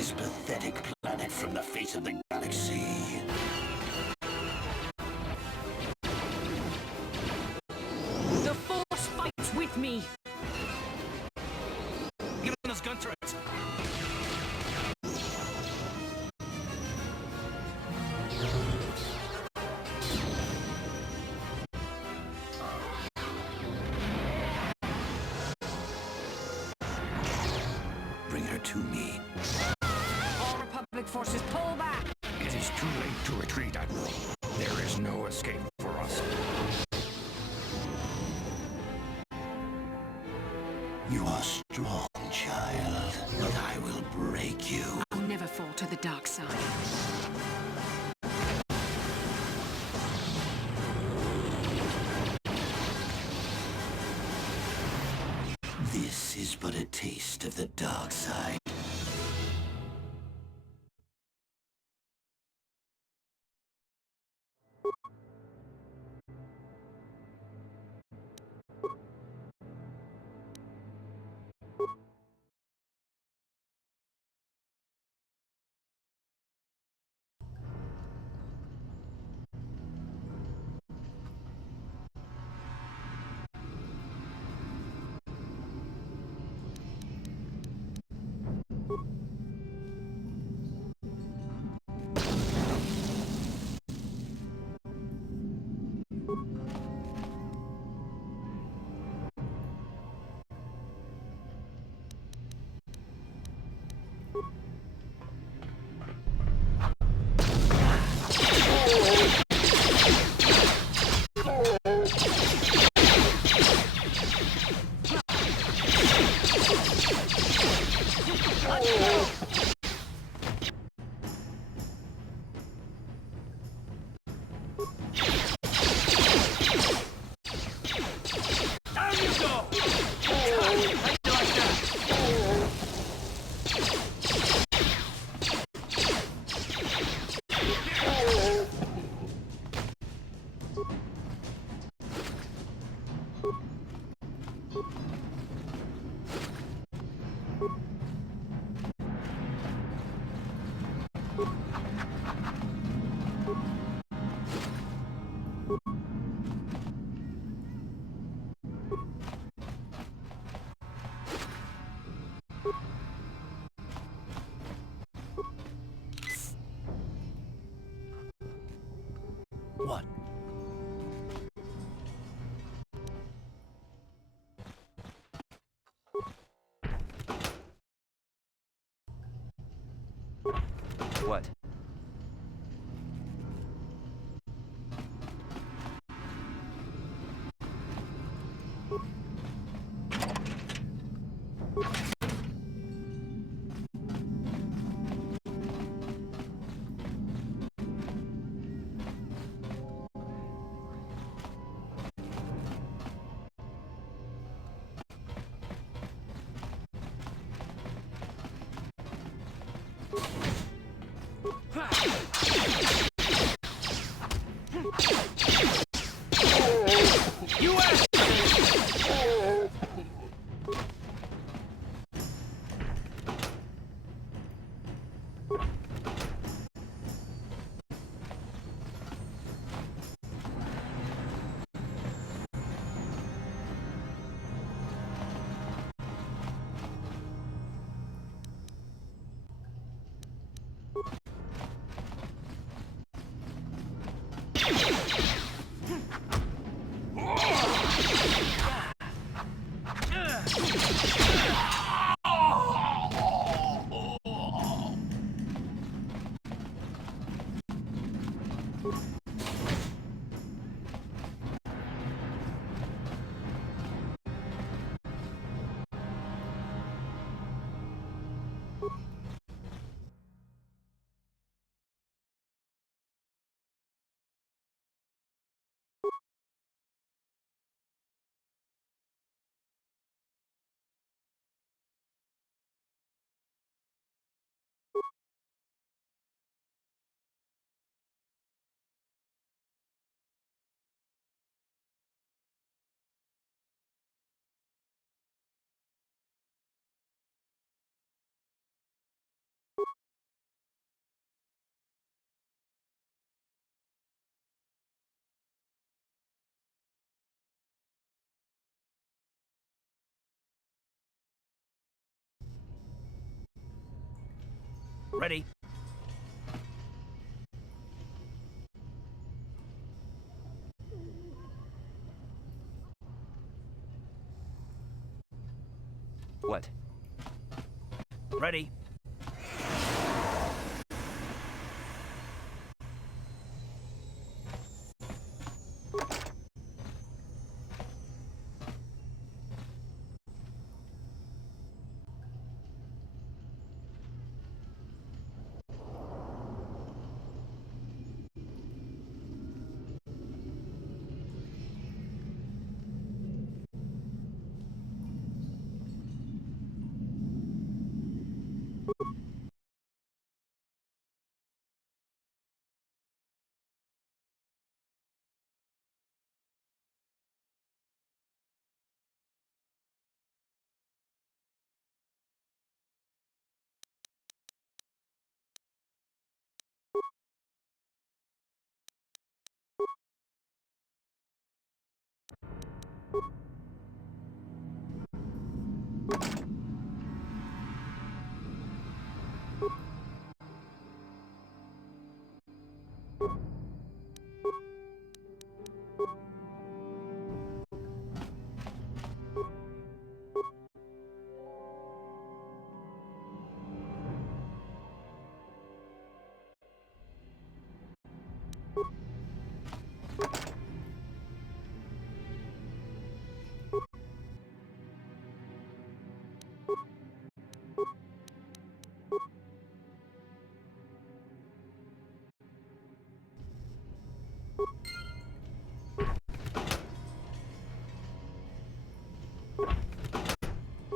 this pathetic planet from the face of the galaxy. The Force fights with me! Giving us gun turrets. Bring her to me. All Republic forces pull back! It is too late to retreat, Admiral. There is no escape for us. You are strong, child, but I will break you. I'll never fall to the dark side. This is but a taste of the dark side. What? What? Ready. What? Ready.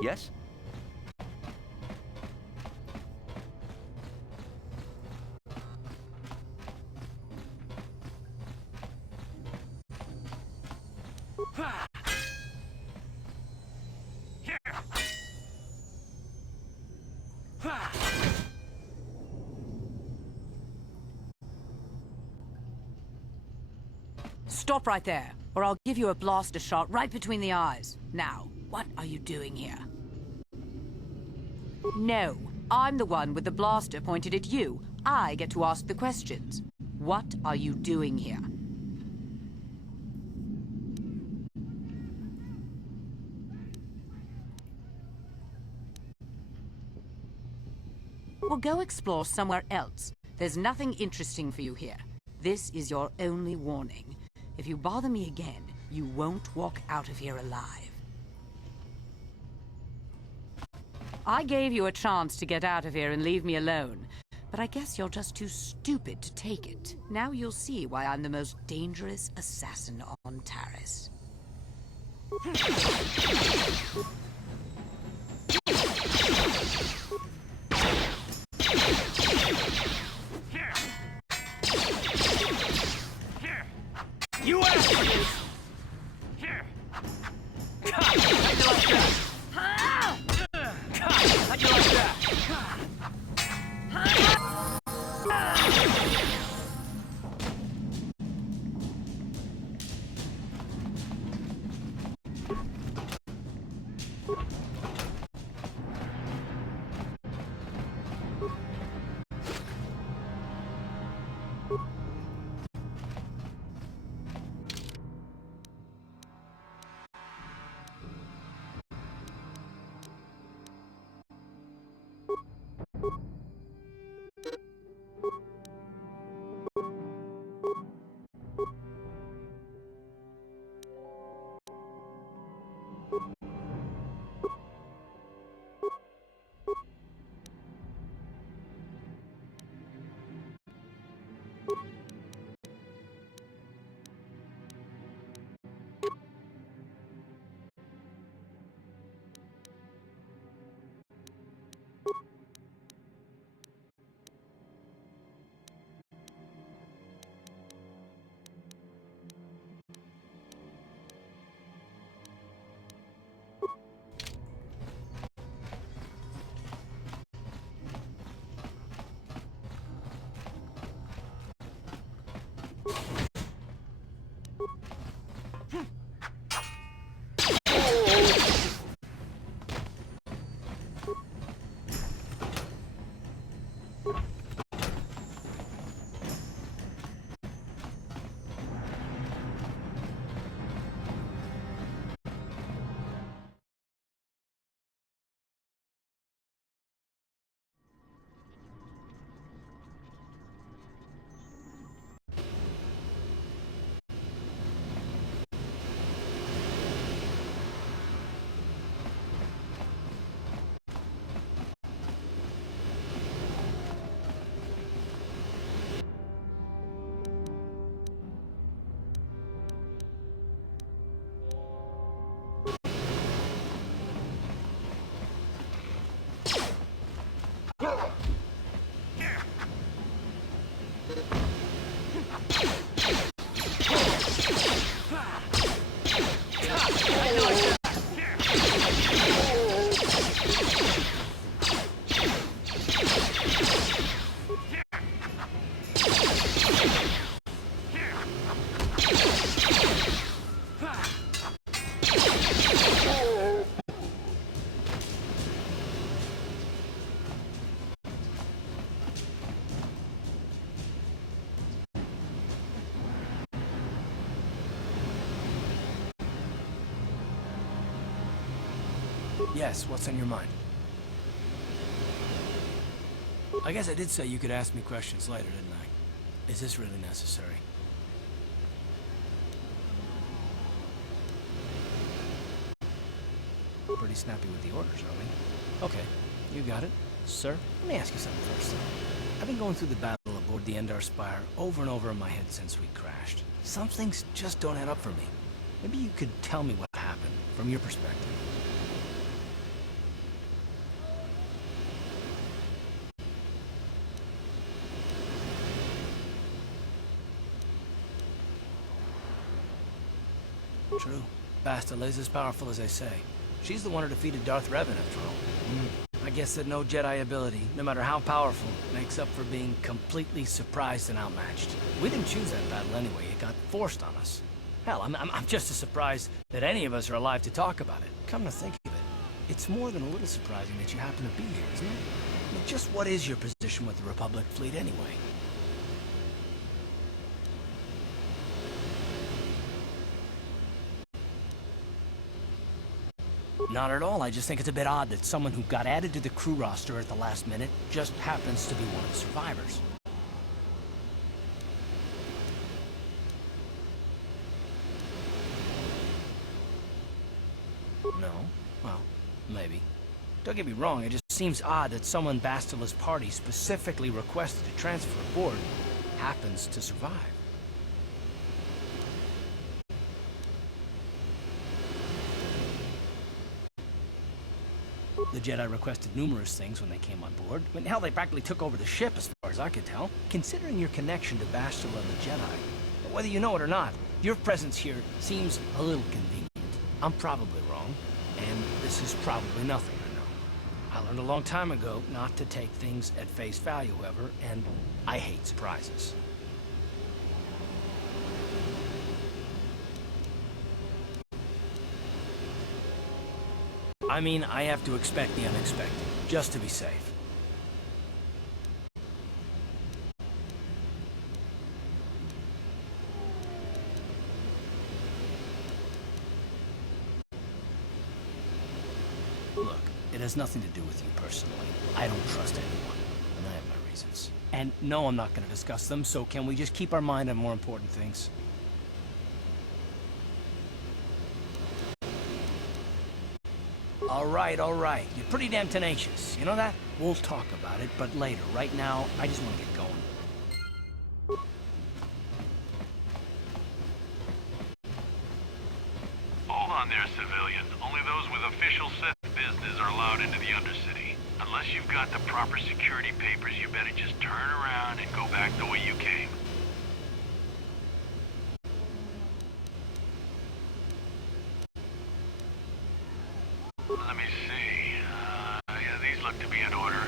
Yes? Stop right there, or I'll give you a blaster shot right between the eyes. Now, what are you doing here? No, I'm the one with the blaster pointed at you. I get to ask the questions. What are you doing here? Well, go explore somewhere else. There's nothing interesting for you here. This is your only warning. If you bother me again, you won't walk out of here alive. I gave you a chance to get out of here and leave me alone, but I guess you're just too stupid to take it. Now you'll see why I'm the most dangerous assassin on Taris. You asked for this! Here! How'd you like that? How'd you like that? How'd you like that? Yes, what's on your mind? I guess I did say you could ask me questions later, didn't I? Is this really necessary? Pretty snappy with the orders, are we? Okay, you got it. Sir, let me ask you something first. I've been going through the battle aboard the Endar Spire over and over in my head since we crashed. Some things just don't add up for me. Maybe you could tell me what happened, from your perspective. True. Bastila is as powerful as they say. She's the one who defeated Darth Revan, after all. I guess that no Jedi ability, no matter how powerful, makes up for being completely surprised and outmatched. We didn't choose that battle anyway. It got forced on us. Hell, I'm just as surprised that any of us are alive to talk about it. Come to think of it, it's more than a little surprising that you happen to be here, isn't it? I mean, just what is your position with the Republic fleet anyway? Not at all. I just think it's a bit odd that someone who got added to the crew roster at the last minute just happens to be one of the survivors. No? Well, maybe. Don't get me wrong, it just seems odd that someone Bastila's party specifically requested to transfer aboard happens to survive. The Jedi requested numerous things when they came on board. I mean, hell, they practically took over the ship as far as I could tell. Considering your connection to Bastila and the Jedi, whether you know it or not, your presence here seems a little convenient. I'm probably wrong, and this is probably nothing I know. I learned a long time ago not to take things at face value, however, and I hate surprises. I mean, I have to expect the unexpected, just to be safe. Look, it has nothing to do with you personally. I don't trust anyone, and I have my reasons. And no, I'm not going to discuss them, so can we just keep our mind on more important things? All right. You're pretty damn tenacious. You know that? We'll talk about it, but later. Right now, I just want to get going. Hold on there, civilian. Only those with official Sith business are allowed into the undercity. Unless you've got the proper security papers, you better just turn around and go back the way you came. Let me see. Yeah, these look to be in order.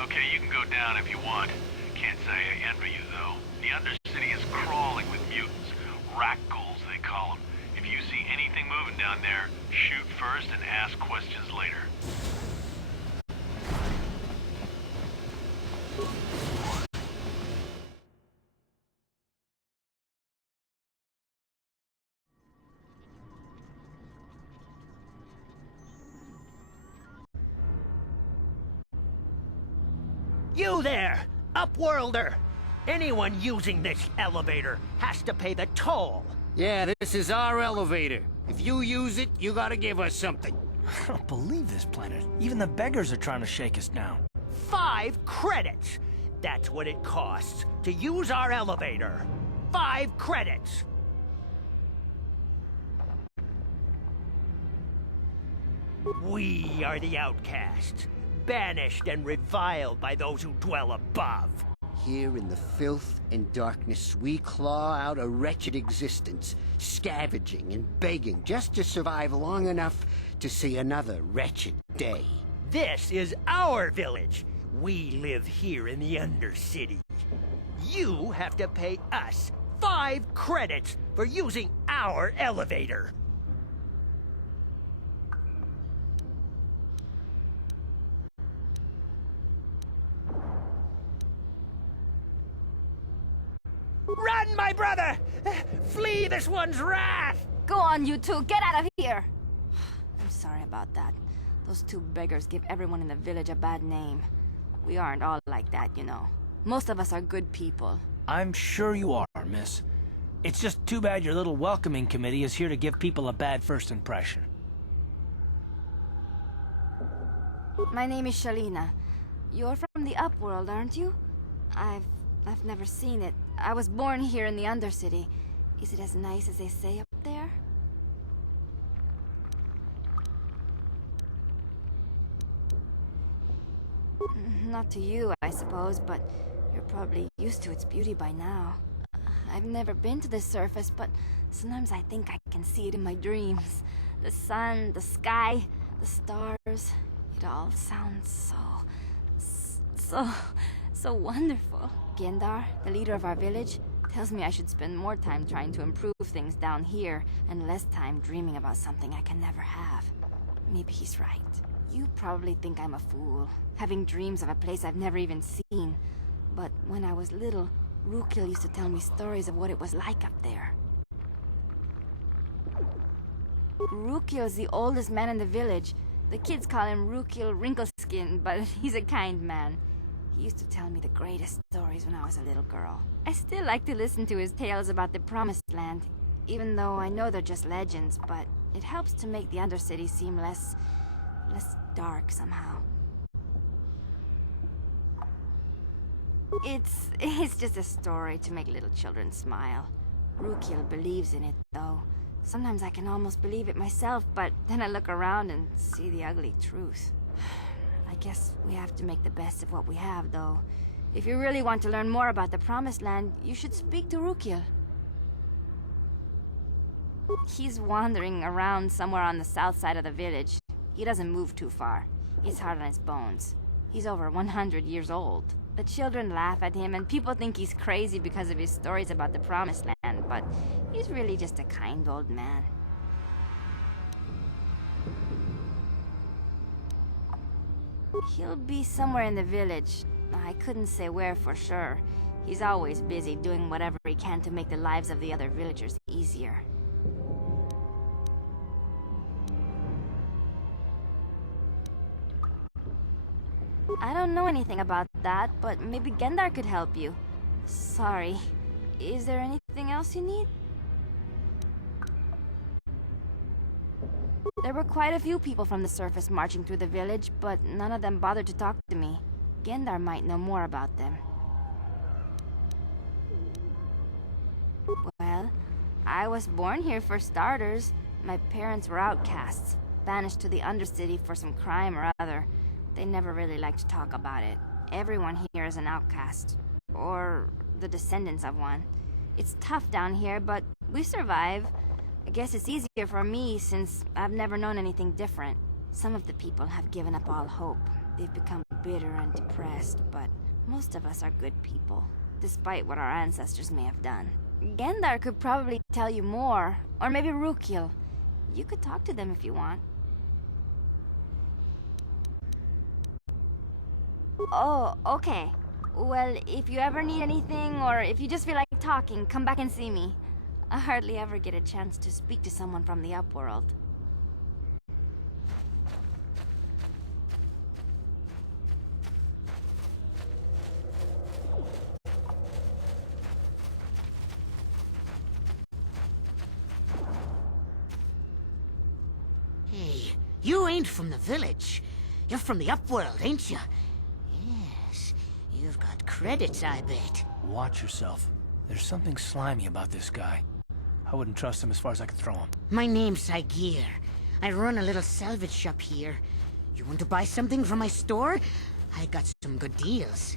Okay, you can go down if you want. Can't say I envy you, though. The undercity is crawling with mutants. Rat-ghouls, they call them. If you see anything moving down there, shoot first and ask questions later. You there, Upworlder! Anyone using this elevator has to pay the toll. Yeah, this is our elevator. If you use it, you gotta give us something. I don't believe this planet. Even the beggars are trying to shake us down. 5 credits! That's what it costs to use our elevator. 5 credits! We are the outcasts, banished and reviled by those who dwell above. Here in the filth and darkness, we claw out a wretched existence, scavenging and begging just to survive long enough to see another wretched day. This is our village. We live here in the undercity. You have to pay us 5 credits for using our elevator. Run, my brother! Flee this one's wrath! Go on, you two, get out of here! I'm sorry about that. Those 2 beggars give everyone in the village a bad name. We aren't all like that, you know. Most of us are good people. I'm sure you are, miss. It's just too bad your little welcoming committee is here to give people a bad first impression. My name is Shalina. You're from the Upworld, aren't you? I've never seen it. I was born here in the Undercity. Is it as nice as they say up there? Not to you, I suppose, but you're probably used to its beauty by now. I've never been to the surface, but sometimes I think I can see it in my dreams. The sun, the sky, the stars. It all sounds so wonderful. Gendar, the leader of our village, tells me I should spend more time trying to improve things down here and less time dreaming about something I can never have. Maybe he's right. You probably think I'm a fool, having dreams of a place I've never even seen. But when I was little, Rukil used to tell me stories of what it was like up there. Rukil's the oldest man in the village. The kids call him Rukil Wrinkleskin, but he's a kind man. He used to tell me the greatest stories when I was a little girl. I still like to listen to his tales about the Promised Land, even though I know they're just legends, but it helps to make the Undercity seem less dark somehow. It's just a story to make little children smile. Rukil believes in it, though. Sometimes I can almost believe it myself, but then I look around and see the ugly truth. I guess we have to make the best of what we have, though. If you really want to learn more about the Promised Land, you should speak to Rukil. He's wandering around somewhere on the south side of the village. He doesn't move too far. He's hard on his bones. He's over 100 years old. The children laugh at him, and people think he's crazy because of his stories about the Promised Land, but he's really just a kind old man. He'll be somewhere in the village. I couldn't say where for sure. He's always busy doing whatever he can to make the lives of the other villagers easier. I don't know anything about that, but maybe Gendar could help you. Sorry. Is there anything else you need? There were quite a few people from the surface marching through the village, but none of them bothered to talk to me. Gendar might know more about them. Well, I was born here for starters. My parents were outcasts, banished to the Undercity for some crime or other. They never really liked to talk about it. Everyone here is an outcast, or the descendants of one. It's tough down here, but we survive. I guess it's easier for me since I've never known anything different. Some of the people have given up all hope. They've become bitter and depressed, but most of us are good people, despite what our ancestors may have done. Gendar could probably tell you more, or maybe Rukil. You could talk to them if you want. Oh, okay. Well, if you ever need anything, or if you just feel like talking, come back and see me. I hardly ever get a chance to speak to someone from the Upworld. Hey, you ain't from the village. You're from the Upworld, ain't you? Yes, you've got credits, I bet. Watch yourself. There's something slimy about this guy. I wouldn't trust him as far as I could throw him. My name's Saigir. I run a little salvage shop here. You want to buy something from my store? I got some good deals.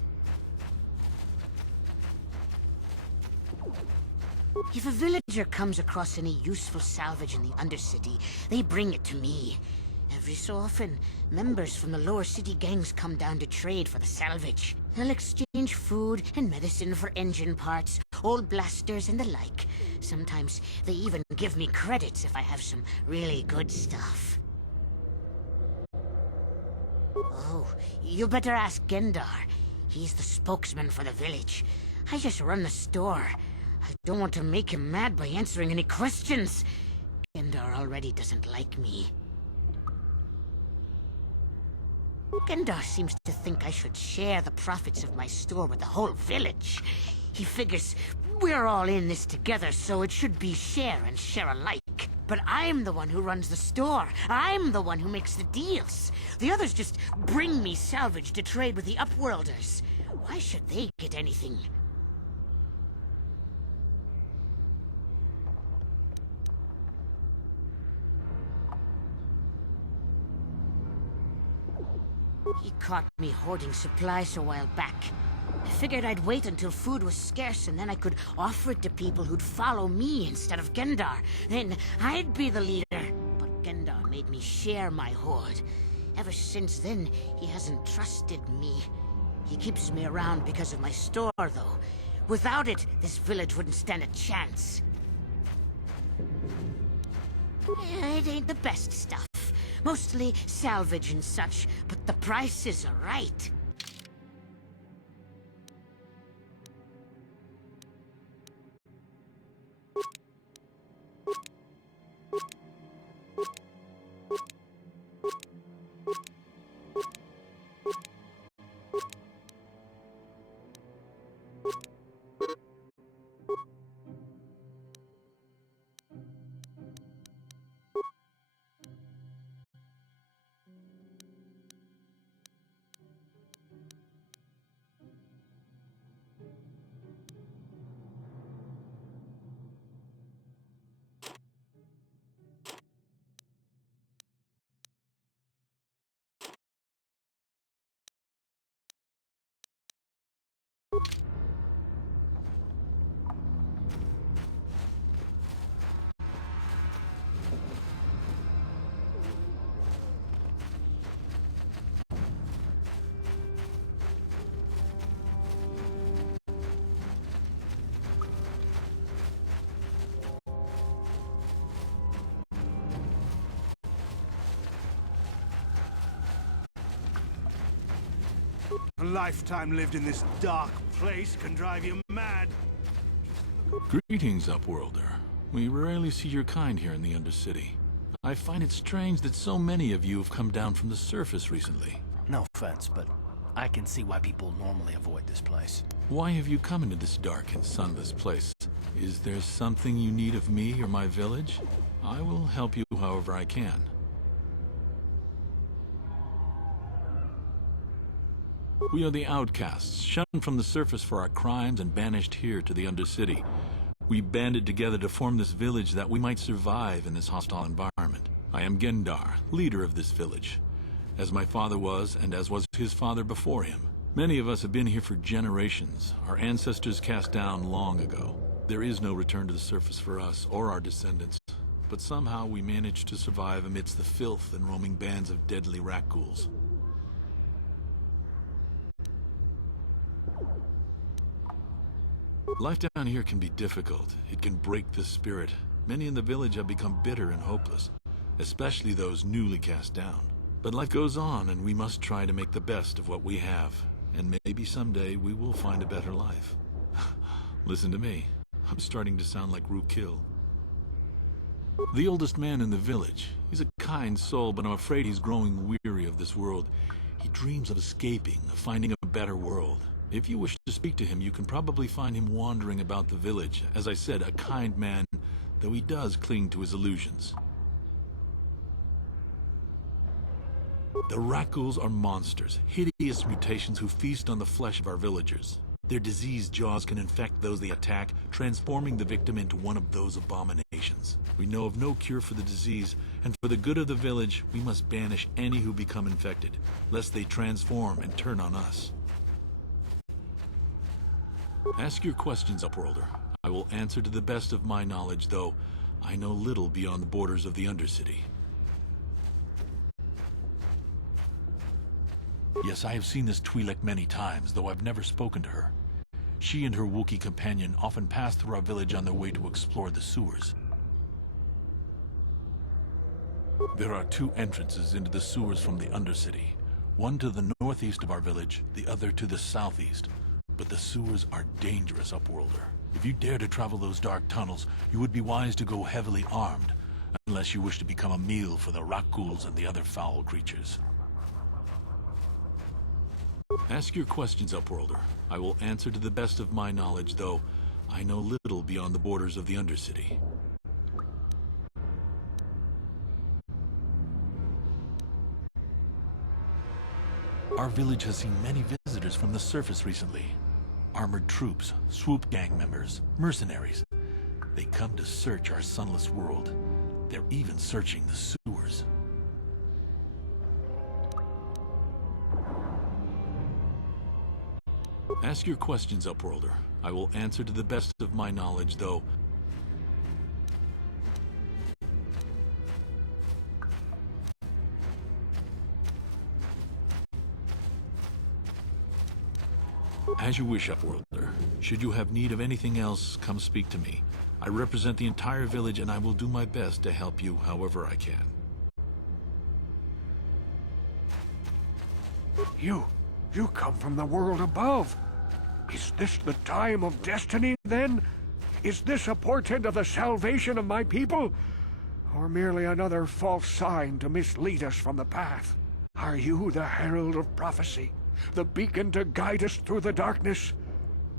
If a villager comes across any useful salvage in the undercity, they bring it to me. Every so often, members from the lower city gangs come down to trade for the salvage. They'll exchange food and medicine for engine parts, old blasters and the like. Sometimes they even give me credits if I have some really good stuff. Oh, you better ask Gendar. He's the spokesman for the village. I just run the store. I don't want to make him mad by answering any questions. Gendar already doesn't like me. Gendar seems to think I should share the profits of my store with the whole village. He figures we're all in this together, so it should be share and share alike. But I'm the one who runs the store. I'm the one who makes the deals. The others just bring me salvage to trade with the Upworlders. Why should they get anything? He caught me hoarding supplies a while back. I figured I'd wait until food was scarce and then I could offer it to people who'd follow me instead of Gendar. Then I'd be the leader. But Gendar made me share my hoard. Ever since then, he hasn't trusted me. He keeps me around because of my store, though. Without it, this village wouldn't stand a chance. It ain't the best stuff. Mostly salvage and such, but the prices are right. A lifetime lived in this dark place can drive you mad. Greetings, Upworlder. We rarely see your kind here in the Undercity. I find it strange that so many of you have come down from the surface recently. No offense, but I can see why people normally avoid this place. Why have you come into this dark and sunless place? Is there something you need of me or my village? I will help you however I can. We are the outcasts, shunned from the surface for our crimes and banished here to the Undercity. We banded together to form this village that we might survive in this hostile environment. I am Gendar, leader of this village, as my father was and as was his father before him. Many of us have been here for generations, our ancestors cast down long ago. There is no return to the surface for us or our descendants, but somehow we managed to survive amidst the filth and roaming bands of deadly rat ghouls. Life down here can be difficult. It can break the spirit. Many in the village have become bitter and hopeless, especially those newly cast down. But life goes on, and we must try to make the best of what we have. And maybe someday we will find a better life. Listen to me. I'm starting to sound like Rookil. The oldest man in the village. He's a kind soul, but I'm afraid he's growing weary of this world. He dreams of escaping, of finding a better world. If you wish to speak to him, you can probably find him wandering about the village. As I said, a kind man, though he does cling to his illusions. The rat ghouls are monsters, hideous mutations who feast on the flesh of our villagers. Their diseased jaws can infect those they attack, transforming the victim into one of those abominations. We know of no cure for the disease, and for the good of the village, we must banish any who become infected, lest they transform and turn on us. Ask your questions, Upworlder. I will answer to the best of my knowledge, though I know little beyond the borders of the undercity. Yes, I have seen this Twi'lek many times, though I've never spoken to her. She and her Wookiee companion often pass through our village on their way to explore the sewers. There are two entrances into the sewers from the undercity. One to the northeast of our village, the other to the southeast. But the sewers are dangerous, Upworlder. If you dare to travel those dark tunnels, you would be wise to go heavily armed, unless you wish to become a meal for the Rakghouls and the other foul creatures. Ask your questions, Upworlder. I will answer to the best of my knowledge, though I know little beyond the borders of the undercity. Our village has seen many visitors from the surface recently. Armored troops, swoop gang members, mercenaries. They come to search our sunless world. They're even searching the sewers. Ask your questions, Upworlder. I will answer to the best of my knowledge, though as you wish, Upworlder. Should you have need of anything else, come speak to me. I represent the entire village, and I will do my best to help you however I can. You come from the world above. Is this the time of destiny, then? Is this a portent of the salvation of my people? Or merely another false sign to mislead us from the path? Are you the herald of prophecy? The beacon to guide us through the darkness?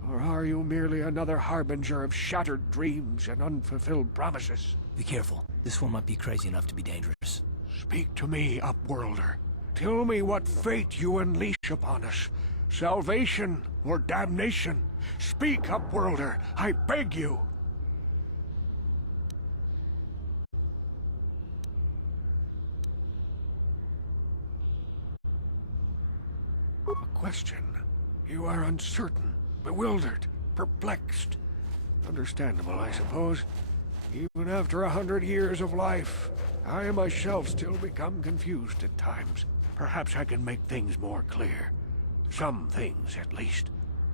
Or are you merely another harbinger of shattered dreams and unfulfilled promises? Be careful. This one might be crazy enough to be dangerous. Speak to me, Upworlder. Tell me what fate you unleash upon us. Salvation or damnation? Speak, Upworlder, I beg you. A question. You are uncertain, bewildered, perplexed. Understandable, I suppose. Even after 100 years of life, I myself still become confused at times. Perhaps I can make things more clear. Some things, at least.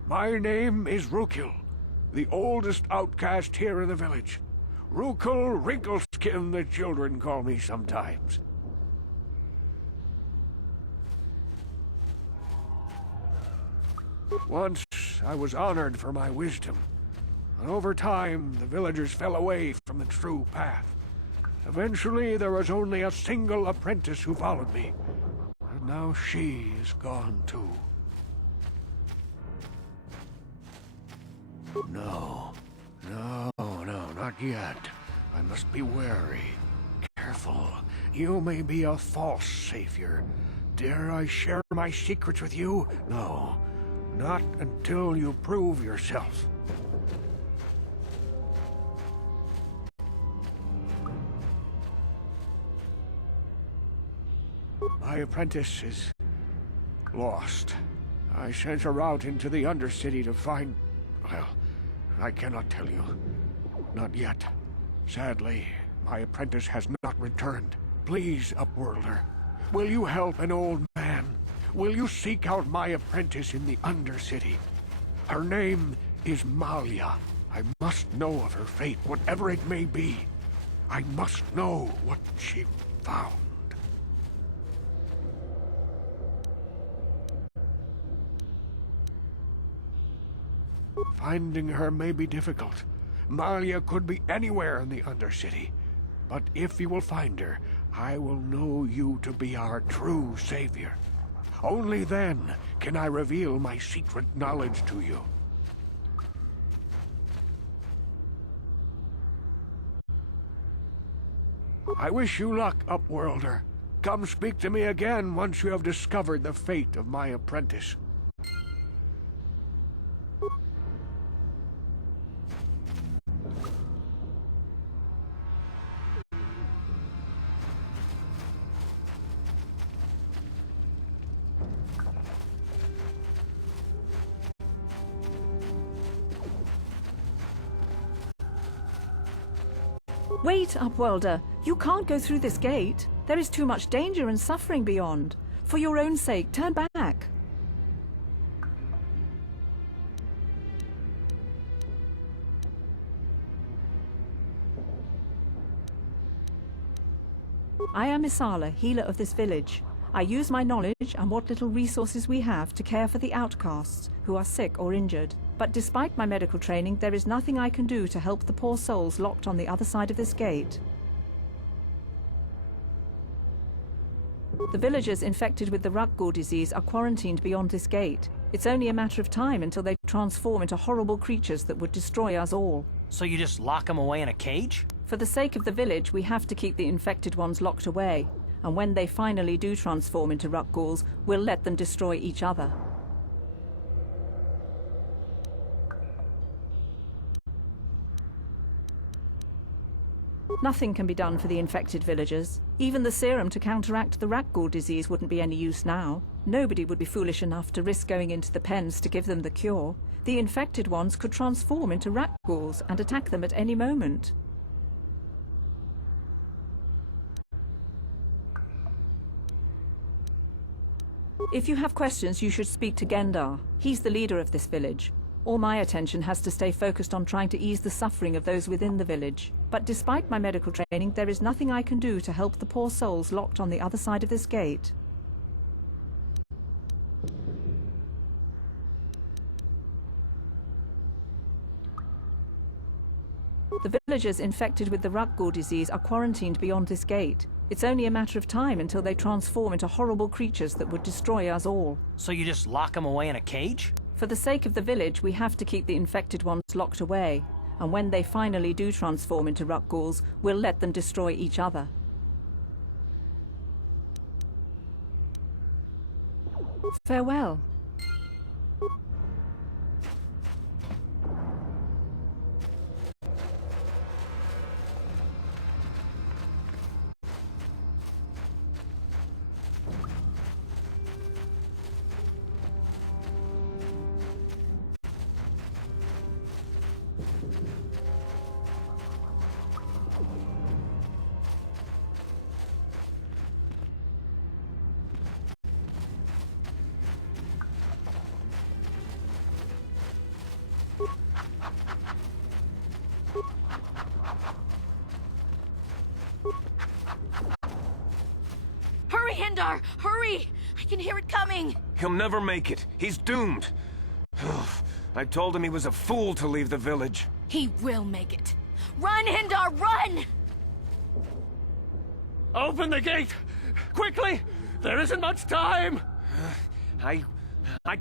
My name is Rukil, the oldest outcast here in the village. Rukil Wrinkleskin, the children call me sometimes. Once, I was honored for my wisdom. And over time, the villagers fell away from the true path. Eventually, there was only a single apprentice who followed me. And now she is gone too. No, not yet. I must be wary. Careful. You may be a false savior. Dare I share my secrets with you? No, not until you prove yourself. My apprentice is lost. I sent her out into the undercity to find... well, I cannot tell you. Not yet. Sadly, my apprentice has not returned. Please, Upworlder, will you help an old man? Will you seek out my apprentice in the undercity? Her name is Malia. I must know of her fate, whatever it may be. I must know what she found. Finding her may be difficult. Malia could be anywhere in the Undercity. But if you will find her, I will know you to be our true savior. Only then can I reveal my secret knowledge to you. I wish you luck, Upworlder. Come speak to me again once you have discovered the fate of my apprentice. Wait, Upworlder. You can't go through this gate. There is too much danger and suffering beyond. For your own sake, turn back. I am Isala, healer of this village. I use my knowledge and what little resources we have to care for the outcasts who are sick or injured. But despite my medical training, there is nothing I can do to help the poor souls locked on the other side of this gate. The villagers infected with the Rukgul disease are quarantined beyond this gate. It's only a matter of time until they transform into horrible creatures that would destroy us all. So you just lock them away in a cage? For the sake of the village, we have to keep the infected ones locked away. And when they finally do transform into Rukguls, we'll let them destroy each other. Nothing can be done for the infected villagers. Even the serum to counteract the Rukgul disease wouldn't be any use now. Nobody would be foolish enough to risk going into the pens to give them the cure. The infected ones could transform into Rukguls and attack them at any moment. If you have questions, you should speak to Gendar. He's the leader of this village. All my attention has to stay focused on trying to ease the suffering of those within the village. But despite my medical training, there is nothing I can do to help the poor souls locked on the other side of this gate. The villagers infected with the Rukgul disease are quarantined beyond this gate. It's only a matter of time until they transform into horrible creatures that would destroy us all. So you just lock them away in a cage? For the sake of the village, we have to keep the infected ones locked away. And when they finally do transform into Rukguls, we'll let them destroy each other. Farewell. Hurry, Hindar! Hurry! I can hear it coming! He'll never make it. He's doomed. I told him he was a fool to leave the village. He will make it. Run, Hindar, run! Open the gate! Quickly! There isn't much time! I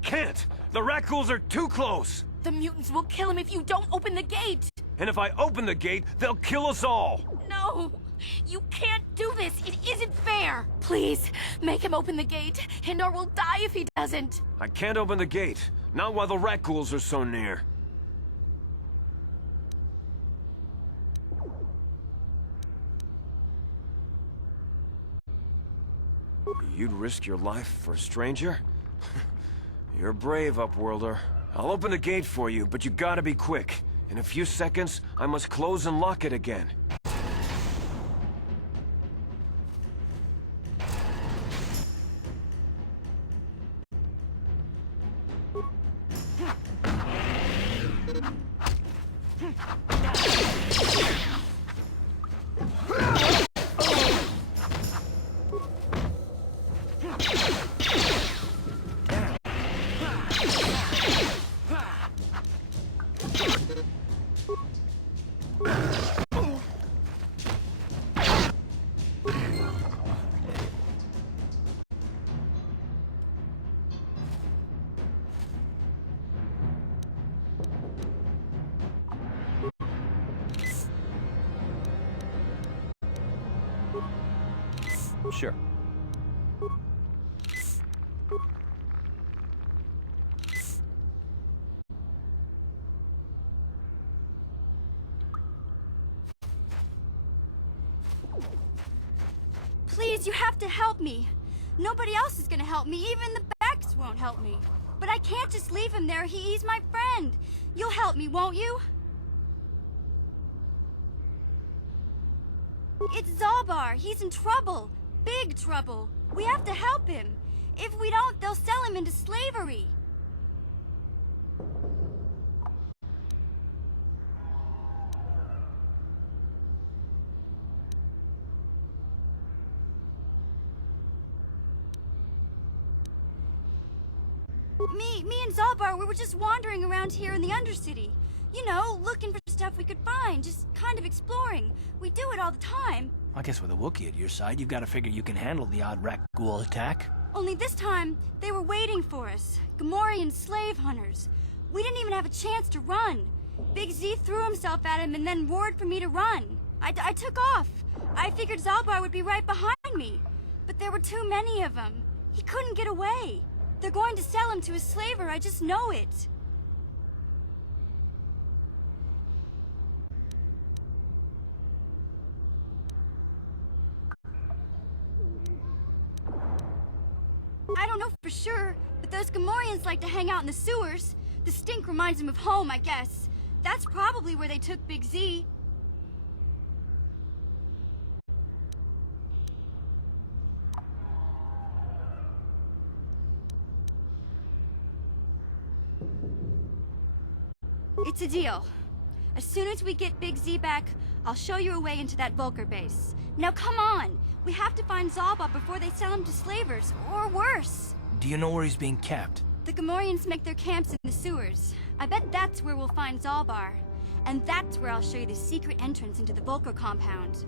can't! The Rukguls are too close! The mutants will kill him if you don't open the gate! And if I open the gate, they'll kill us all! No! You can't do this! It isn't fair! Please, make him open the gate. Hindar will die if he doesn't! I can't open the gate. Not while the Rukguls are so near. You'd risk your life for a stranger? You're brave, Upworlder. I'll open the gate for you, but you gotta be quick. In a few seconds, I must close and lock it again. Sure. Please, you have to help me. Nobody else is gonna help me. Even the Becks won't help me. But I can't just leave him there. He's my friend. You'll help me, won't you? It's Zalbar. He's in trouble. Big trouble. We have to help him. If we don't, they'll sell him into slavery. Me and Zalbar, we were just wandering around here in the Undercity. You know, looking for stuff we could find, just kind of exploring. We do it all the time. I guess with a Wookiee at your side, you've got to figure you can handle the odd rat ghoul attack. Only this time, they were waiting for us. Gamorrean slave hunters. We didn't even have a chance to run. Big Z threw himself at him and then roared for me to run. I took off. I figured Zalbar would be right behind me. But there were too many of them. He couldn't get away. They're going to sell him to a slaver, I just know it. I don't know for sure, but those Gamorreans like to hang out in the sewers. The stink reminds them of home, I guess. That's probably where they took Big Z. It's a deal. As soon as we get Big Z back, I'll show you a way into that Vulcar base. Now come on! We have to find Zalba before they sell him to slavers, or worse. Do you know where he's being kept? The Gamorreans make their camps in the sewers. I bet that's where we'll find Zalbar. And that's where I'll show you the secret entrance into the Vulcar compound.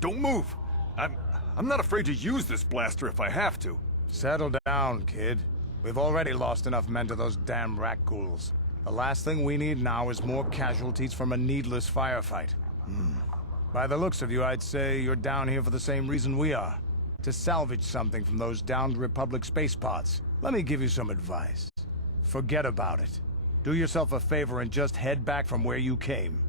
Don't move! I'm not afraid to use this blaster if I have to. Settle down, kid. We've already lost enough men to those damn rat ghouls. The last thing we need now is more casualties from a needless firefight. By the looks of you, I'd say you're down here for the same reason we are. To salvage something from those downed Republic space pods. Let me give you some advice. Forget about it. Do yourself a favor and just head back from where you came.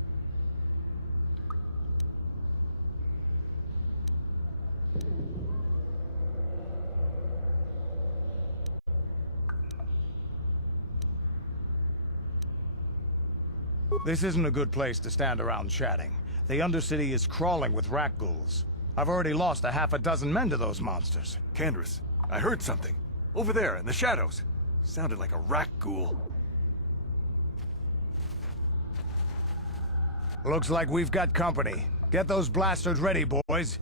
This isn't a good place to stand around chatting. The Undercity is crawling with rat ghouls. I've already lost a half a dozen men to those monsters. Candace, I heard something. Over there, in the shadows. Sounded like a rat ghoul. Looks like we've got company. Get those blasters ready, boys.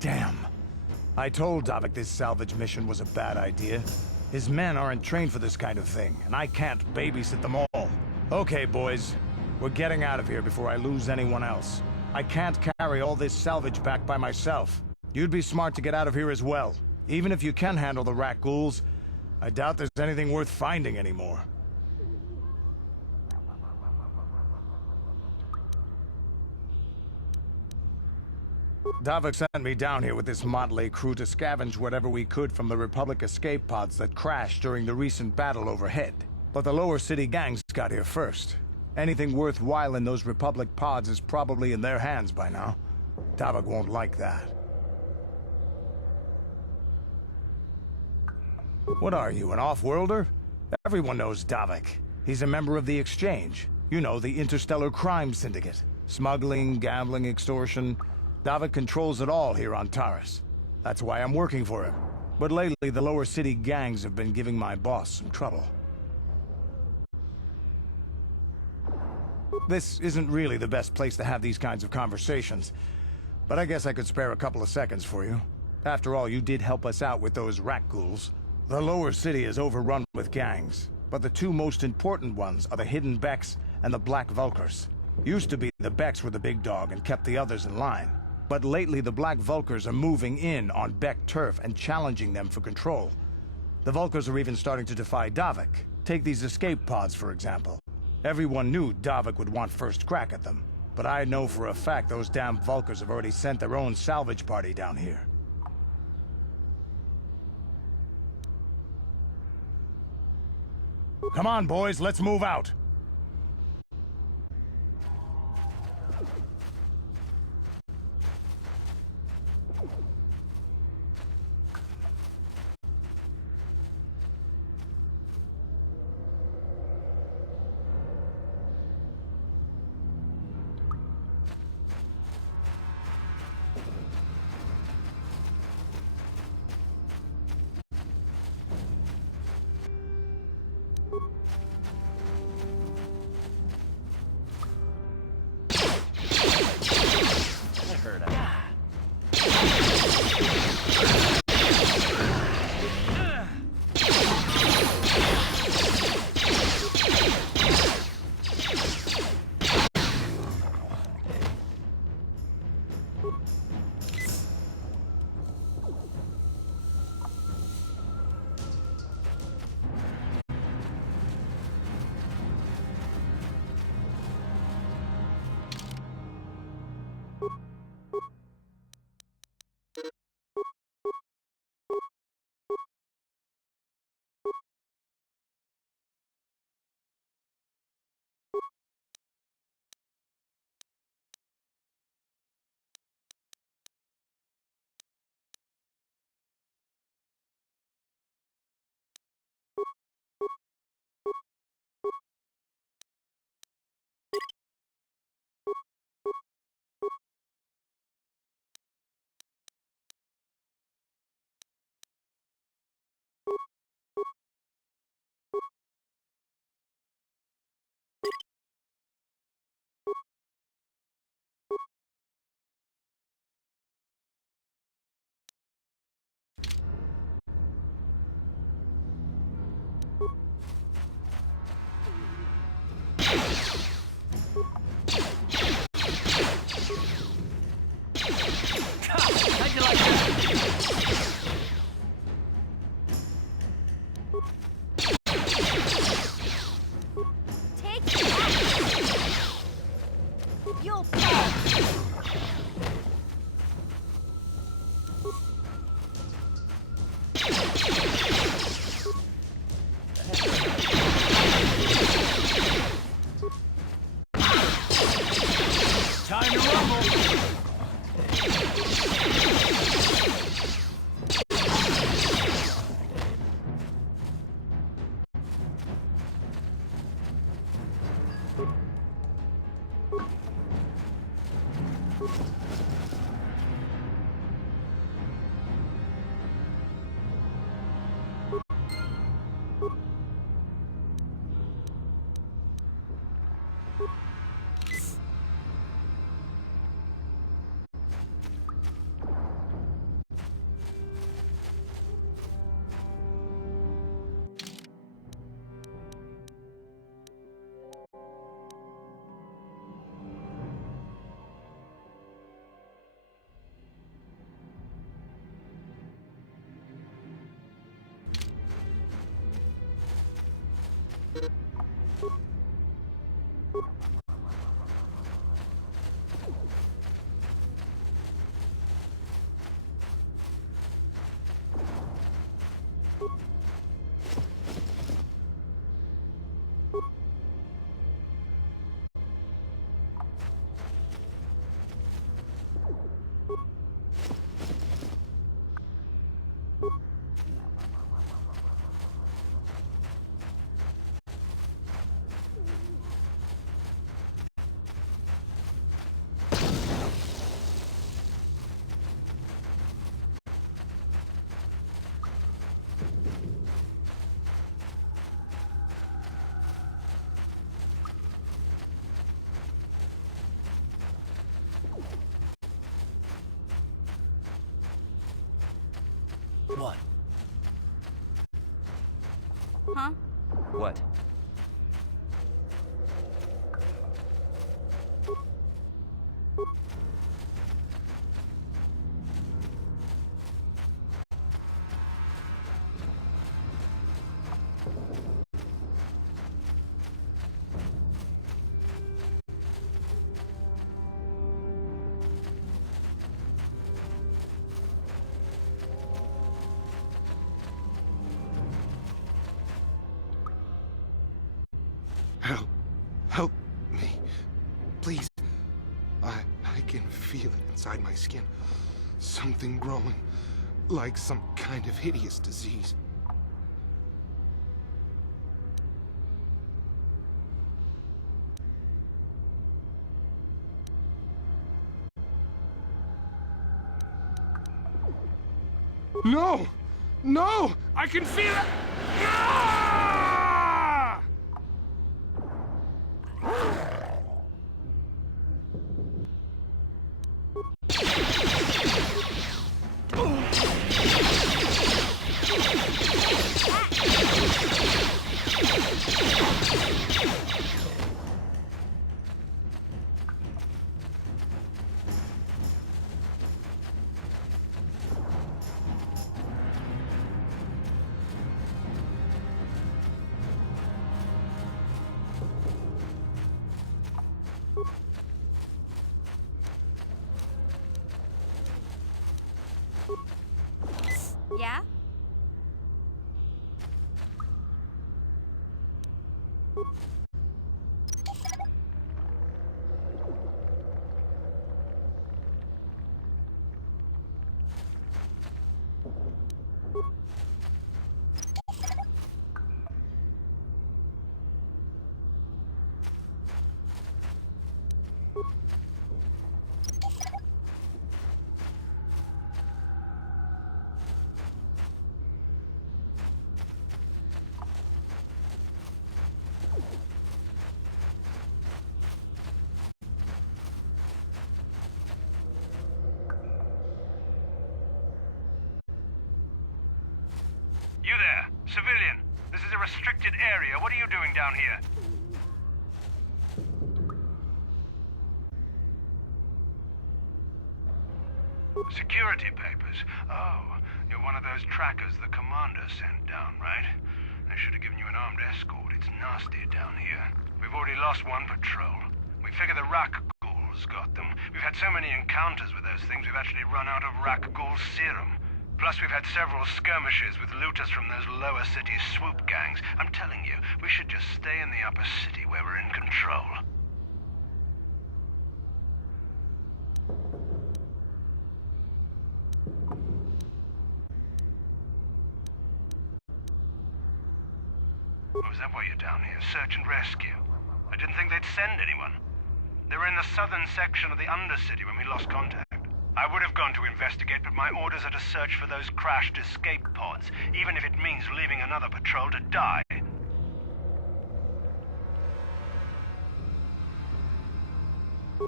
Damn. I told Davik this salvage mission was a bad idea. His men aren't trained for this kind of thing, and I can't babysit them all. Okay, boys. We're getting out of here before I lose anyone else. I can't carry all this salvage back by myself. You'd be smart to get out of here as well. Even if you can handle the rat ghouls, I doubt there's anything worth finding anymore. Davik sent me down here with this motley crew to scavenge whatever we could from the Republic escape pods that crashed during the recent battle overhead. But the lower city gangs got here first. Anything worthwhile in those Republic pods is probably in their hands by now. Davik won't like that. What are you, an off-worlder? Everyone knows Davik. He's a member of the Exchange. You know, the interstellar crime syndicate. Smuggling, gambling, extortion. Davik controls it all here on Taris. That's why I'm working for him. But lately, the lower city gangs have been giving my boss some trouble. This isn't really the best place to have these kinds of conversations, but I guess I could spare a couple of seconds for you. After all, you did help us out with those rat ghouls. The lower city is overrun with gangs, but the two most important ones are the Hidden Becks and the Black Vulkars. Used to be the Becks were the big dog and kept the others in line. But lately the Black Vulkars are moving in on Beck turf and challenging them for control. The Vulkars are even starting to defy Davik. Take these escape pods, for example. Everyone knew Davik would want first crack at them, but I know for a fact those damn Vulkars have already sent their own salvage party down here. Come on, boys, let's move out. How'd you like that? Take that! You'll fall! Time to rumble! Huh? What? Help me. Please. I can feel it inside my skin. Something growing. Like some kind of hideous disease. No! No! I can feel it! Ah! Yeah? You there, civilian. This is a restricted area. What are you doing down here? Security papers. Oh, you're one of those trackers the commander sent down, right? They should have given you an armed escort. It's nasty down here. We've already lost one patrol. We figure the Rak ghouls got them. We've had so many encounters with those things, we've actually run out of Rak ghoul serum. Plus, we've had several skirmishes with looters from those lower city swoop gangs. I'm telling you, we should just stay in the upper city where we're in control. Oh, is that why you're down here? Search and rescue? I didn't think they'd send anyone. They were in the southern section of the undercity when we lost contact. I would have gone to investigate, but my orders are to search for those crashed escape pods, even if it means leaving another patrol to die.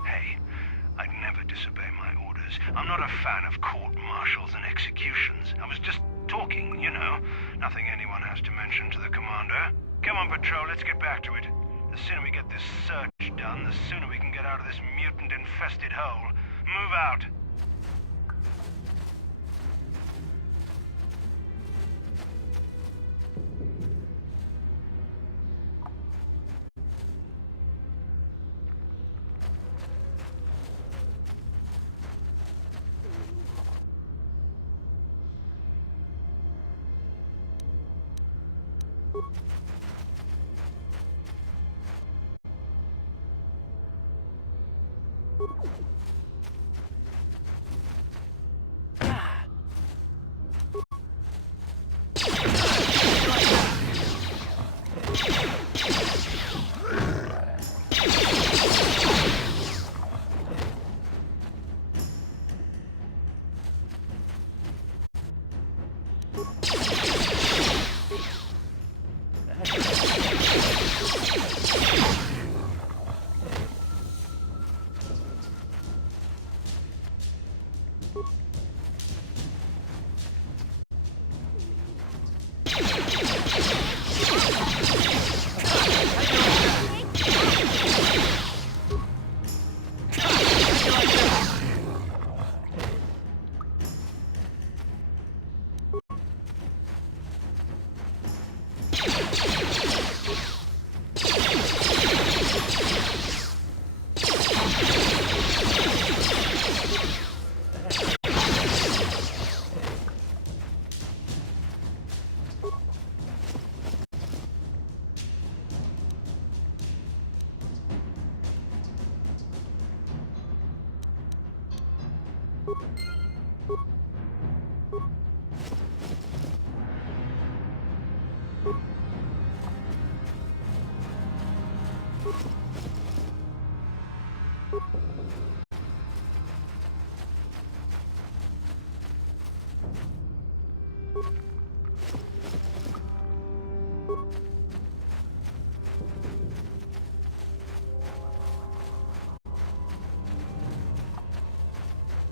Hey, I'd never disobey my orders. I'm not a fan of court-martials and executions. I was just talking, you know. Nothing anyone has to mention to the commander. Come on, patrol, let's get back to it. The sooner we get this search done, the sooner we can get out of this mutant-infested hole. Move out.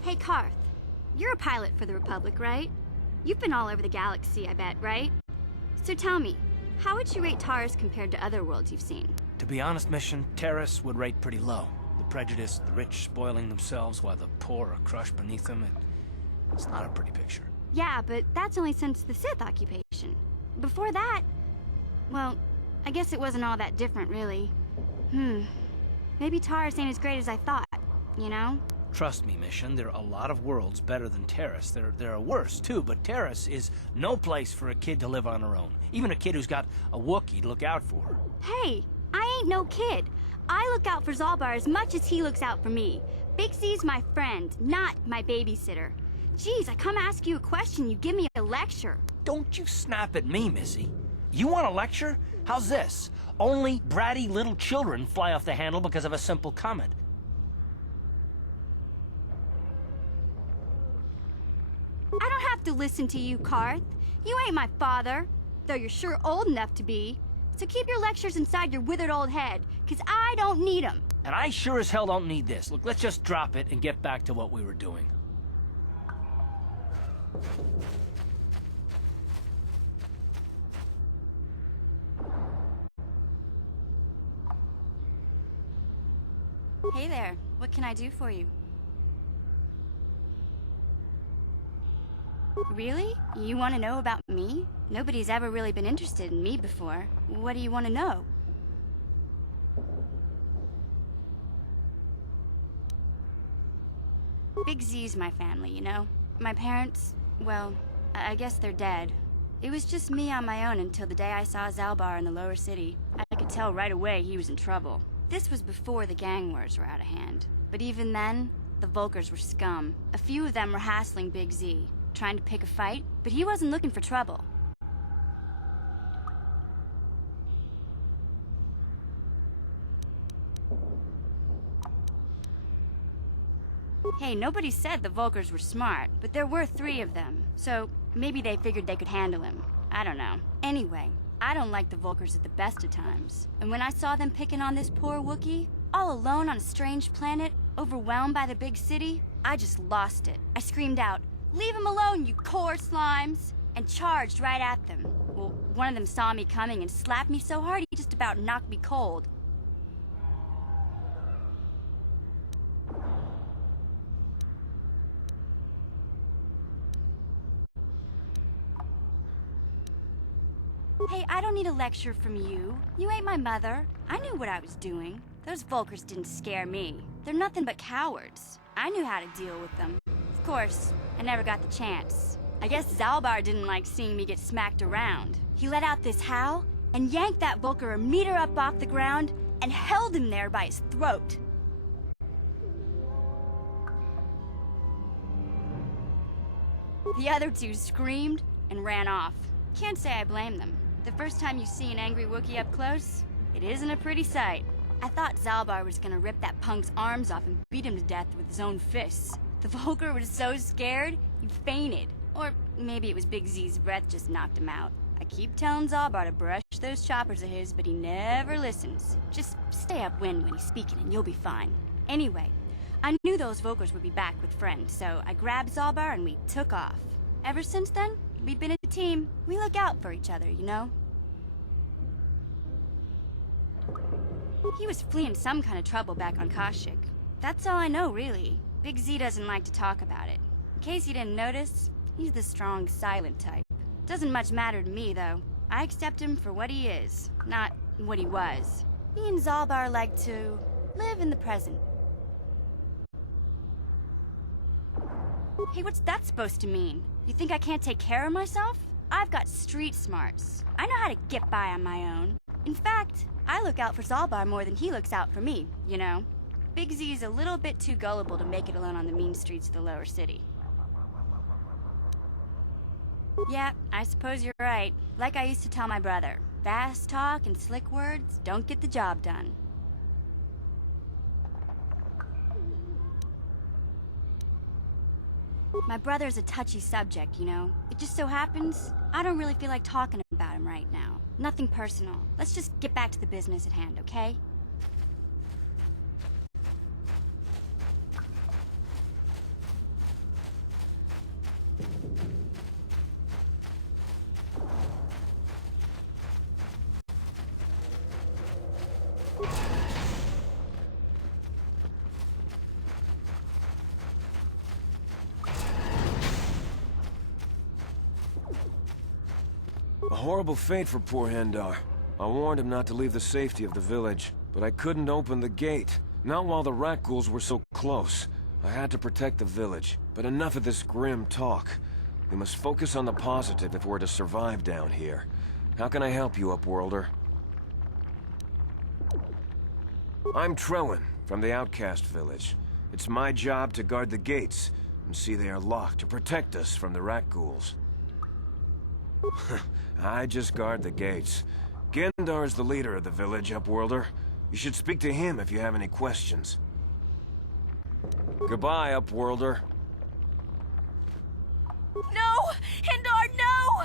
Hey, Karth. You're a pilot for the Republic, right? You've been all over the galaxy, I bet, right? So tell me, how would you rate Taurus compared to other worlds you've seen? To be honest, Mission, Terrace would rate pretty low. The prejudice, the rich spoiling themselves while the poor are crushed beneath them, it's not a pretty picture. Yeah, but that's only since the Sith occupation. Before that, well, I guess it wasn't all that different, really. Maybe Taurus ain't as great as I thought, you know? Trust me, Mission, there are a lot of worlds better than Terrace. There are worse, too, but Terrace is no place for a kid to live on her own. Even a kid who's got a Wookiee to look out for. Hey, I ain't no kid. I look out for Zalbar as much as he looks out for me. Big Z's my friend, not my babysitter. Geez, I come ask you a question, you give me a lecture. Don't you snap at me, Missy. You want a lecture? How's this? Only bratty little children fly off the handle because of a simple comment. I don't have to listen to you, Karth. You ain't my father, though you're sure old enough to be. So keep your lectures inside your withered old head, 'cause I don't need 'em. And I sure as hell don't need this. Look, let's just drop it and get back to what we were doing. Hey there, what can I do for you? Really? You want to know about me? Nobody's ever really been interested in me before. What do you want to know? Big Z's my family, you know? My parents, well, I guess they're dead. It was just me on my own until the day I saw Zalbar in the lower city. I could tell right away he was in trouble. This was before the gang wars were out of hand. But even then, the Vulkars were scum. A few of them were hassling Big Z, trying to pick a fight, but he wasn't looking for trouble. Hey, nobody said the Vulkars were smart, but there were 3 of them, so maybe they figured they could handle him. I don't know. Anyway, I don't like the Vulkars at the best of times. And when I saw them picking on this poor Wookiee, all alone on a strange planet, overwhelmed by the big city, I just lost it. I screamed out, "Leave him alone, you core slimes!" and charged right at them. Well, one of them saw me coming and slapped me so hard he just about knocked me cold. Hey, I don't need a lecture from you. You ain't my mother. I knew what I was doing. Those Vulkars didn't scare me. They're nothing but cowards. I knew how to deal with them. Of course, I never got the chance. I guess Zalbar didn't like seeing me get smacked around. He let out this howl and yanked that Vulkar a meter up off the ground and held him there by his throat. The other 2 screamed and ran off. Can't say I blame them. The first time you see an angry Wookiee up close, it isn't a pretty sight. I thought Zalbar was gonna rip that punk's arms off and beat him to death with his own fists. The Vulkar was so scared, he fainted. Or maybe it was Big Z's breath just knocked him out. I keep telling Zalbar to brush those choppers of his, but he never listens. Just stay upwind when he's speaking and you'll be fine. Anyway, I knew those Vulkars would be back with friends, so I grabbed Zalbar and we took off. Ever since then, we've been a team. We look out for each other, you know? He was fleeing some kind of trouble back on Kashyyyk. That's all I know, really. Big Z doesn't like to talk about it. In case you didn't notice, he's the strong, silent type. Doesn't much matter to me, though. I accept him for what he is, not what he was. Me and Zalbar like to live in the present. Hey, what's that supposed to mean? You think I can't take care of myself? I've got street smarts. I know how to get by on my own. In fact, I look out for Zalbar more than he looks out for me, you know? Big Z's a little bit too gullible to make it alone on the mean streets of the lower city. Yeah, I suppose you're right. Like I used to tell my brother, fast talk and slick words don't get the job done. My brother's a touchy subject, you know? It just so happens, I don't really feel like talking about him right now. Nothing personal. Let's just get back to the business at hand, okay? A horrible fate for poor Hendar. I warned him not to leave the safety of the village, but I couldn't open the gate. Not while the rat ghouls were so close. I had to protect the village, but enough of this grim talk. We must focus on the positive if we're to survive down here. How can I help you, Upworlder? I'm Trellin, from the Outcast Village. It's my job to guard the gates, and see they are locked to protect us from the rat ghouls. I just guard the gates. Gendar is the leader of the village, Upworlder. You should speak to him if you have any questions. Goodbye, Upworlder. No! Hendar, no!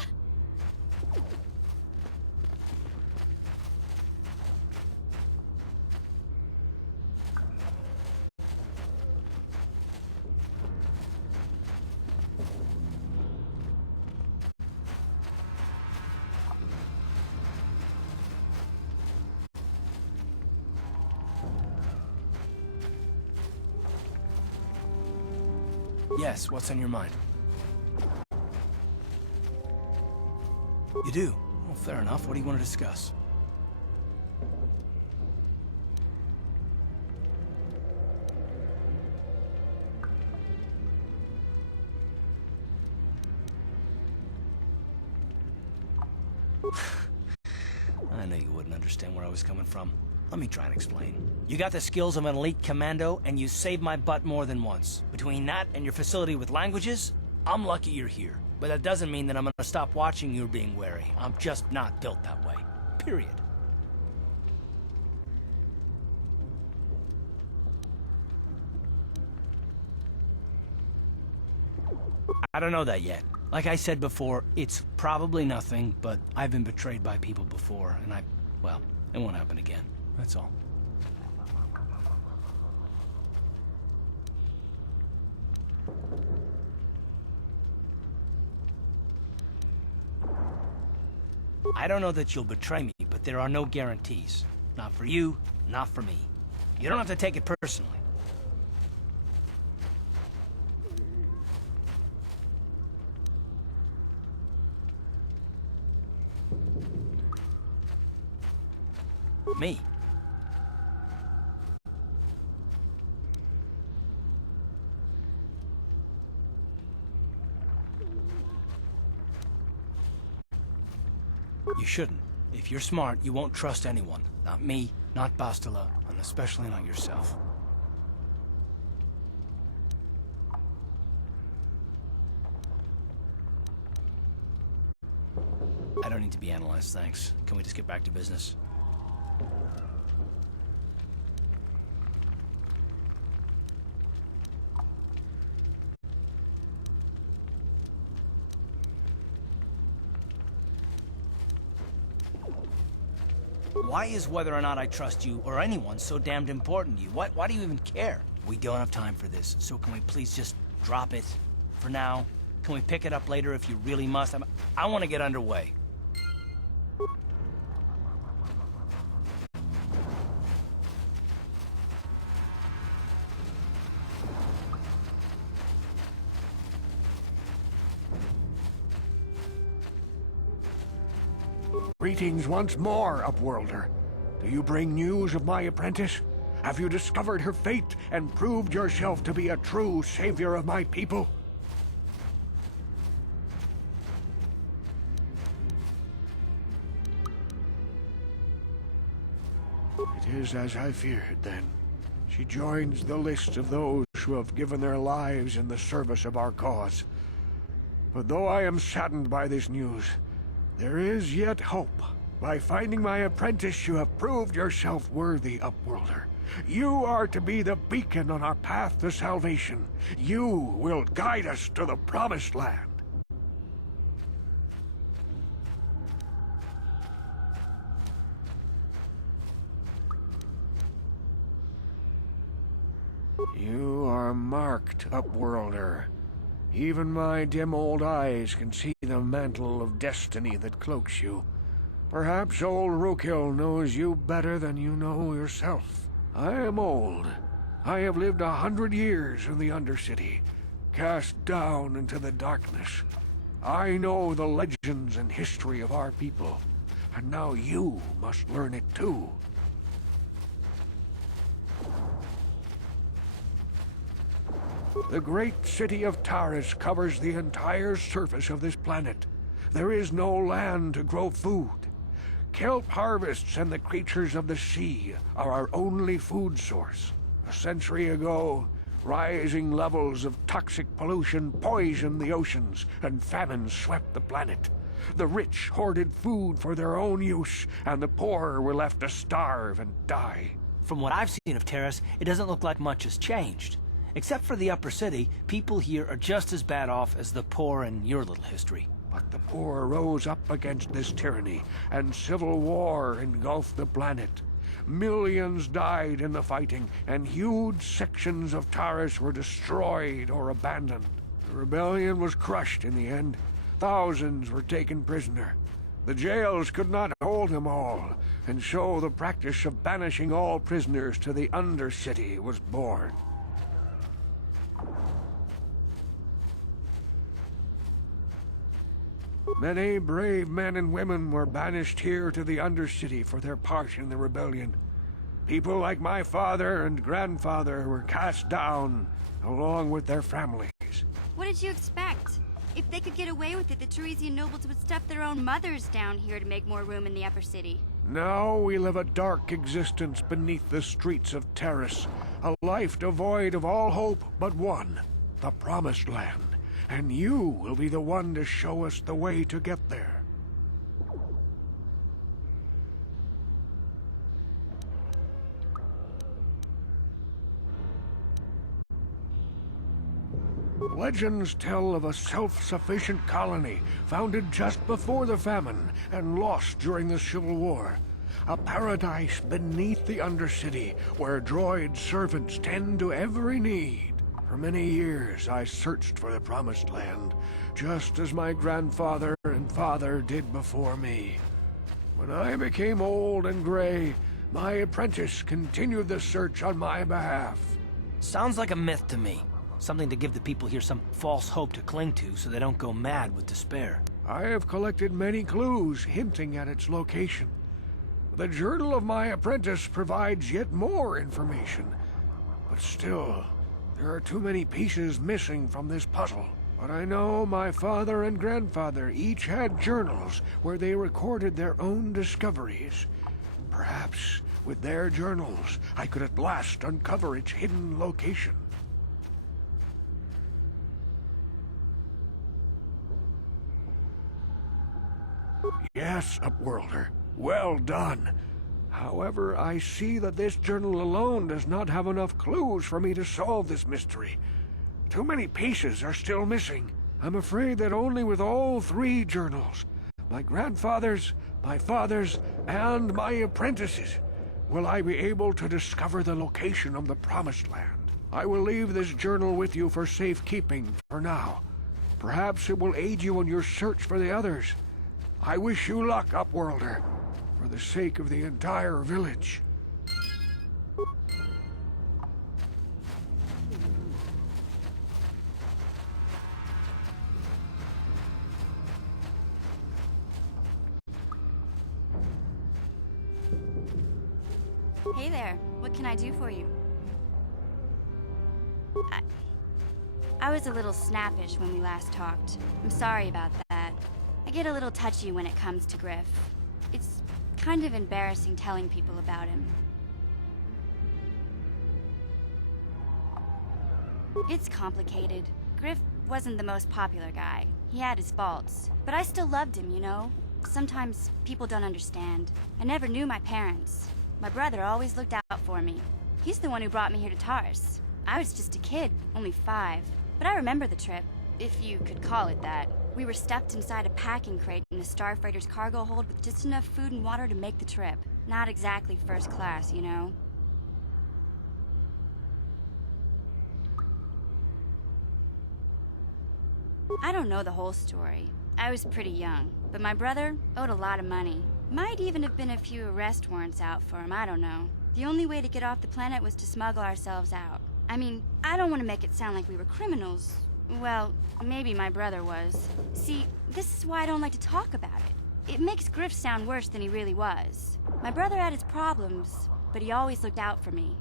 Yes, what's on your mind? You do? Well, fair enough. What do you want to discuss? I knew you wouldn't understand where I was coming from. Let me try and explain. You got the skills of an elite commando, and you saved my butt more than once. Between that and your facility with languages, I'm lucky you're here. But that doesn't mean that I'm gonna stop watching you being wary. I'm just not built that way. Period. I don't know that yet. Like I said before, it's probably nothing, but I've been betrayed by people before, and well, it won't happen again. That's all. I don't know that you'll betray me, but there are no guarantees. Not for you, not for me. You don't have to take it personally. Me. You shouldn't. If you're smart, you won't trust anyone. Not me, not Bastila, and especially not yourself. I don't need to be analyzed, thanks. Can we just get back to business? Why is whether or not I trust you, or anyone, so damned important to you? Why do you even care? We don't have time for this, so can we please just drop it for now? Can we pick it up later if you really must? I want to get underway. Greetings once more, Upworlder. Do you bring news of my apprentice? Have you discovered her fate and proved yourself to be a true savior of my people? It is as I feared, then. She joins the list of those who have given their lives in the service of our cause. But though I am saddened by this news, there is yet hope. By finding my apprentice, you have proved yourself worthy, Upworlder. You are to be the beacon on our path to salvation. You will guide us to the Promised Land. You are marked, Upworlder. Even my dim old eyes can see the mantle of destiny that cloaks you. Perhaps old Rookhill knows you better than you know yourself. I am old. I have lived 100 years in the Undercity, cast down into the darkness. I know the legends and history of our people, and now you must learn it too. The great city of Taris covers the entire surface of this planet. There is no land to grow food. Kelp harvests and the creatures of the sea are our only food source. A century ago, rising levels of toxic pollution poisoned the oceans, and famine swept the planet. The rich hoarded food for their own use, and the poor were left to starve and die. From what I've seen of Terrace, it doesn't look like much has changed. Except for the upper city, people here are just as bad off as the poor in your little history. But the poor rose up against this tyranny, and civil war engulfed the planet. Millions died in the fighting, and huge sections of Taris were destroyed or abandoned. The rebellion was crushed in the end. Thousands were taken prisoner. The jails could not hold them all, and so the practice of banishing all prisoners to the Undercity was born. Many brave men and women were banished here to the Undercity for their part in the rebellion. People like my father and grandfather were cast down, along with their families. What did you expect? If they could get away with it, the Teresian nobles would stuff their own mothers down here to make more room in the upper city. Now we live a dark existence beneath the streets of Taris, a life devoid of all hope but one, the Promised Land. And you will be the one to show us the way to get there. Legends tell of a self-sufficient colony founded just before the famine and lost during the Civil War. A paradise beneath the Undercity where droid servants tend to every need. For many years, I searched for the Promised Land, just as my grandfather and father did before me. When I became old and gray, my apprentice continued the search on my behalf. Sounds like a myth to me. Something to give the people here some false hope to cling to so they don't go mad with despair. I have collected many clues hinting at its location. The journal of my apprentice provides yet more information, but still, there are too many pieces missing from this puzzle. But I know my father and grandfather each had journals where they recorded their own discoveries. Perhaps, with their journals, I could at last uncover its hidden location. Yes, Upworlder. Well done. However, I see that this journal alone does not have enough clues for me to solve this mystery. Too many pieces are still missing. I'm afraid that only with all three journals, my grandfather's, my father's, and my apprentice's, will I be able to discover the location of the Promised Land. I will leave this journal with you for safekeeping for now. Perhaps it will aid you in your search for the others. I wish you luck, Upworlder, for the sake of the entire village. Hey there, what can I do for you? I was a little snappish when we last talked. I'm sorry about that. I get a little touchy when it comes to Griff. It's kind of embarrassing telling people about him. It's complicated. Griff wasn't the most popular guy. He had his faults. But I still loved him, you know? Sometimes people don't understand. I never knew my parents. My brother always looked out for me. He's the one who brought me here to Tars. I was just a kid, only 5. But I remember the trip, if you could call it that. We were stuffed inside a packing crate in a starfreighter's cargo hold with just enough food and water to make the trip. Not exactly first class, you know? I don't know the whole story. I was pretty young, but my brother owed a lot of money. Might even have been a few arrest warrants out for him, I don't know. The only way to get off the planet was to smuggle ourselves out. I mean, I don't want to make it sound like we were criminals. Well, maybe my brother was. See, this is why I don't like to talk about it. It makes Griff sound worse than he really was. My brother had his problems, but he always looked out for me.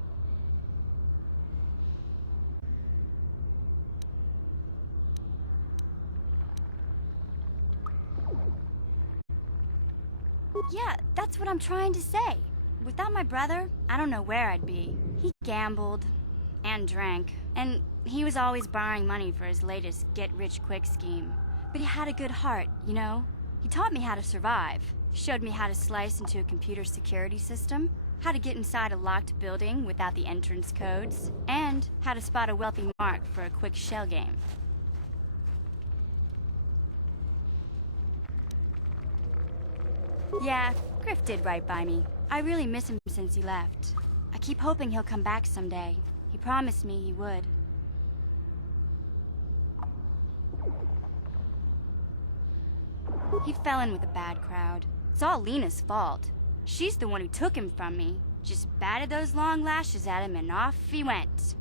Yeah, that's what I'm trying to say. Without my brother, I don't know where I'd be. He gambled and drank, and he was always borrowing money for his latest get-rich-quick scheme. But he had a good heart, you know? He taught me how to survive, showed me how to slice into a computer security system, how to get inside a locked building without the entrance codes, and how to spot a wealthy mark for a quick shell game. Yeah, Griff did right by me. I really miss him since he left. I keep hoping he'll come back someday. He promised me he would. He fell in with a bad crowd. It's all Lena's fault. She's the one who took him from me. Just batted those long lashes at him and off he went.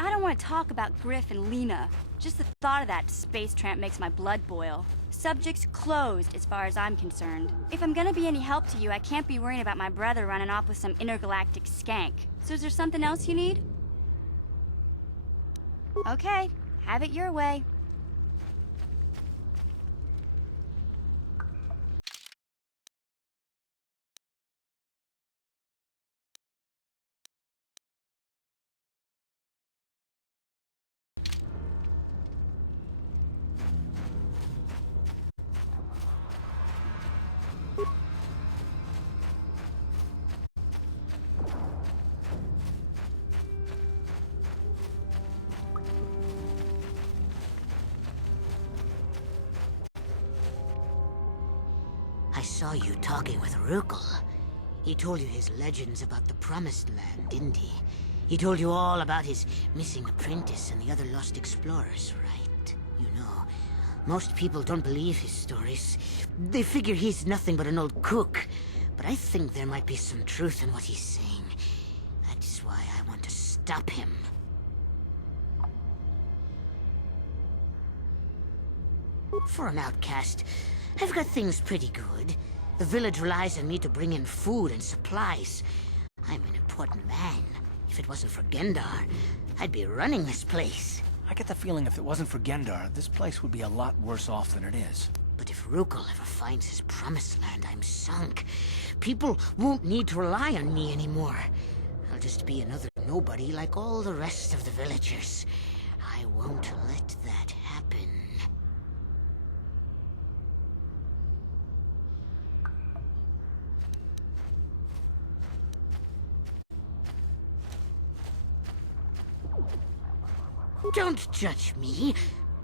I don't want to talk about Griff and Lena. Just the thought of that space tramp makes my blood boil. Subject's closed as far as I'm concerned. If I'm gonna be any help to you, I can't be worrying about my brother running off with some intergalactic skank. So is there something else you need? Okay, have it your way. I saw you talking with Rukel. He told you his legends about the Promised Land, didn't he? He told you all about his missing apprentice and the other lost explorers, right? You know, most people don't believe his stories. They figure he's nothing but an old cook. But I think there might be some truth in what he's saying. That's why I want to stop him. For an outcast, I've got things pretty good. The village relies on me to bring in food and supplies. I'm an important man. If it wasn't for Gendar, I'd be running this place. I get the feeling if it wasn't for Gendar, this place would be a lot worse off than it is. But if Rukel ever finds his Promised Land, I'm sunk. People won't need to rely on me anymore. I'll just be another nobody like all the rest of the villagers. I won't let that happen. Don't judge me.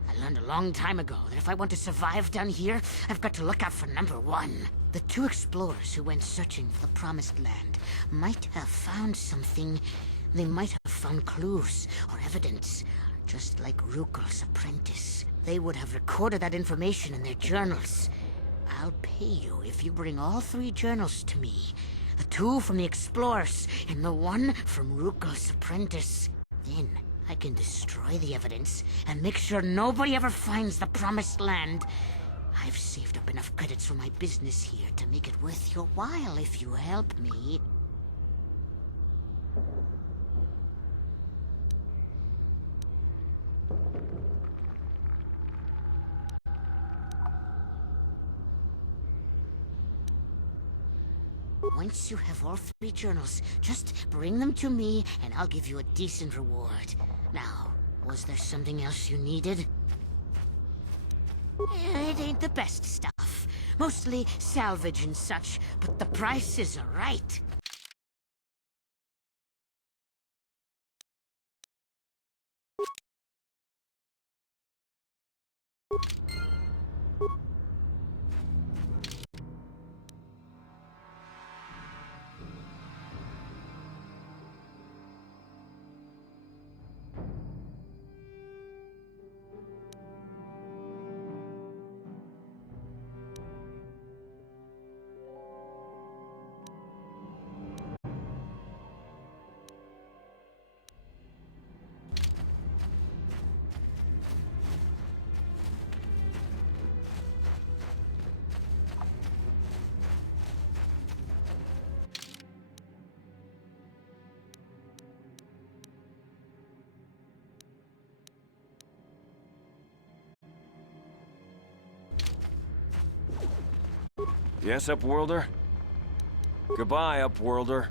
I learned a long time ago that if I want to survive down here, I've got to look out for number 1. The 2 explorers who went searching for the Promised Land might have found something. They might have found clues or evidence, just like Rukel's apprentice. They would have recorded that information in their journals. I'll pay you if you bring all 3 journals to me. The 2 from the explorers and the 1 from Rukel's apprentice. Then I can destroy the evidence and make sure nobody ever finds the Promised Land. I've saved up enough credits for my business here to make it worth your while if you help me. Once you have all 3 journals, just bring them to me and I'll give you a decent reward. Now, was there something else you needed? It ain't the best stuff. Mostly salvage and such, but the price is right. Yes, Upworlder? Goodbye, Upworlder.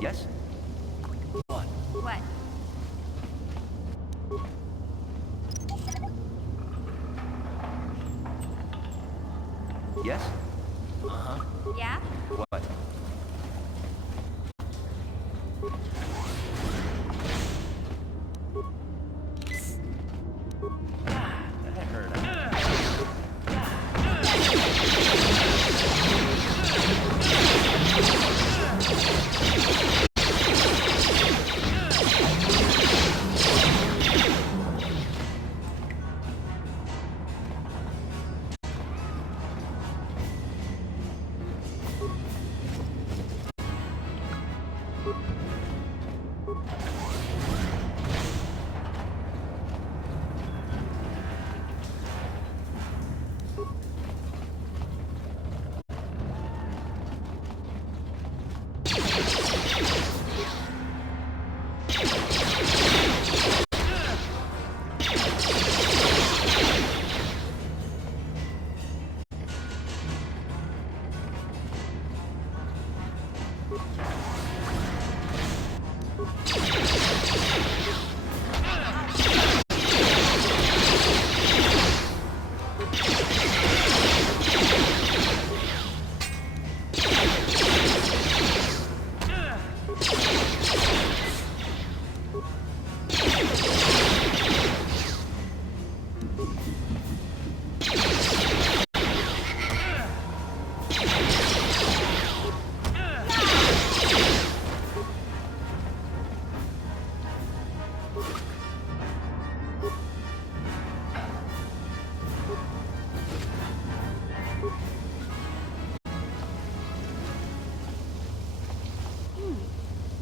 Yes? What? What? Yes? Uh-huh. Yeah? What? That hurt.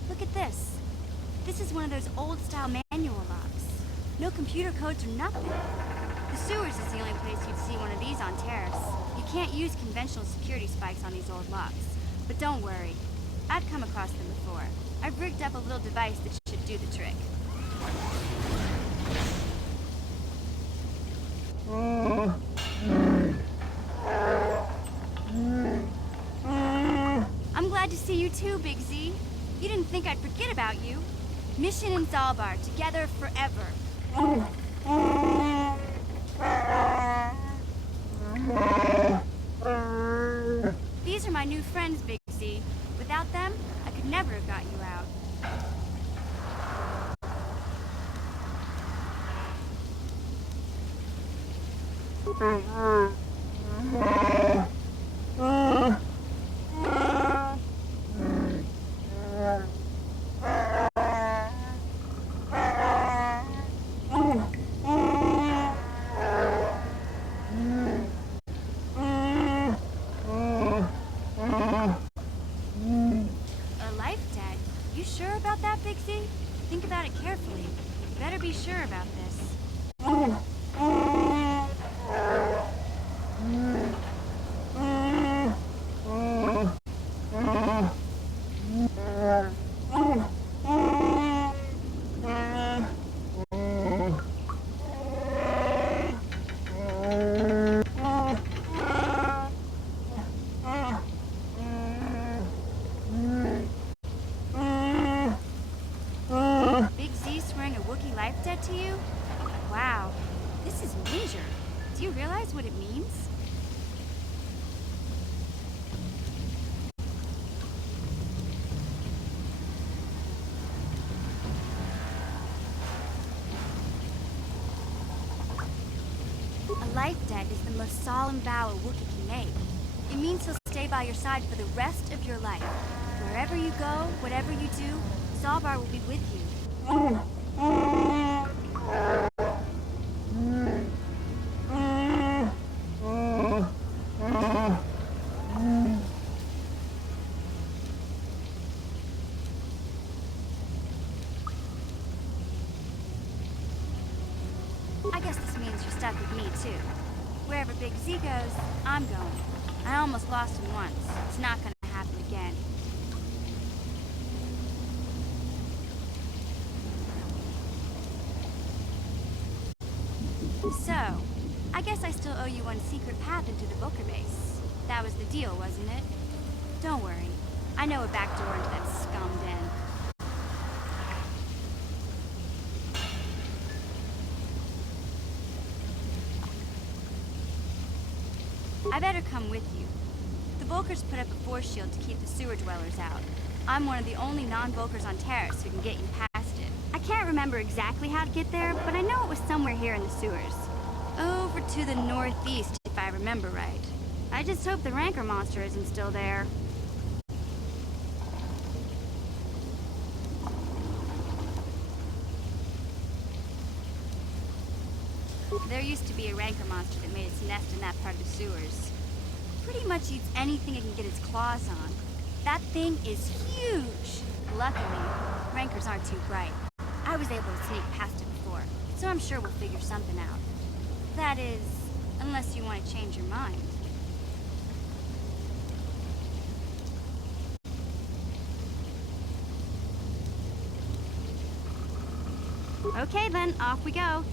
Look at this. This is one of those old-style manual locks. No computer codes or nothing. The sewers is the only place you'd see one of these on Terrace. You can't use conventional security spikes on these old locks. But don't worry. I've come across them before. I've rigged up a little device that should do the trick. I'm glad to see you too, Big Z. You didn't think I'd forget about you. Mission and Zalbar, together forever. These are my new friends, Big Z. Without them, I could never have got you out. A life debt? You sure about that, Big Z? Think about it carefully. You better be sure about this. Big Z swearing a Wookiee life debt to you? Wow, this is major. Do you realize what it means? A life debt is the most solemn vow a Wookiee can make. It means he'll stay by your side for the rest of your life. Wherever you go, whatever you do, Zalbar will be with you. I guess this means you're stuck with me, too. Wherever Big Z goes, I'm going. I almost lost him once. It's not gonna happen again. So, I guess I still owe you one secret path into the Booker base. That was the deal, wasn't it? Don't worry. I know a back door into that scum den. I better come with you. The Volkers put up a force shield to keep the sewer dwellers out. I'm one of the only non-Volkers on Terrace who can get you past it. I can't remember exactly how to get there, but I know it was somewhere here in the sewers. Over to the northeast, if I remember right. I just hope the Rancor monster isn't still there. There used to be a Rancor monster that made its nest in that part of the sewers. Pretty much eats anything it can get its claws on. That thing is huge! Luckily, Rancors aren't too bright. I was able to sneak past it before, so I'm sure we'll figure something out. That is, unless you want to change your mind. Okay then, off we go.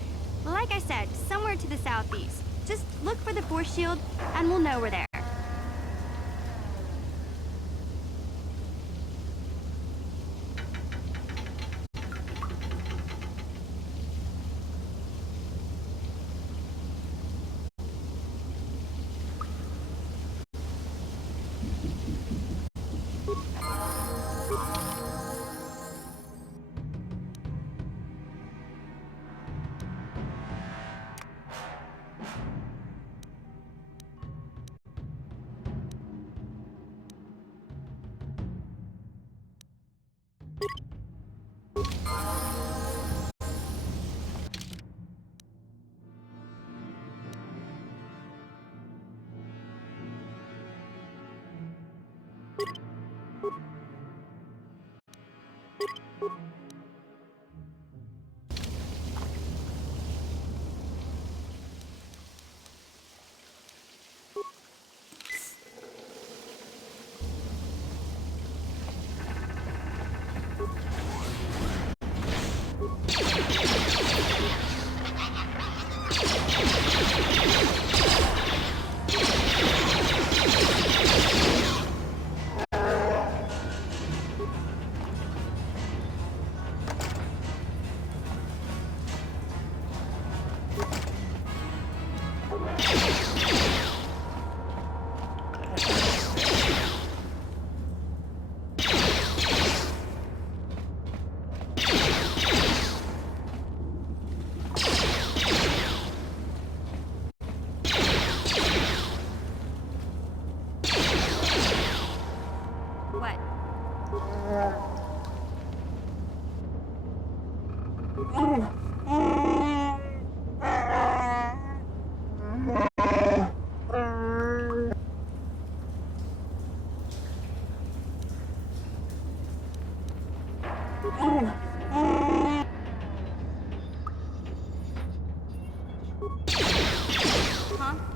Like I said, somewhere to the southeast. Just look for the force shield, and we'll know we're there. Huh?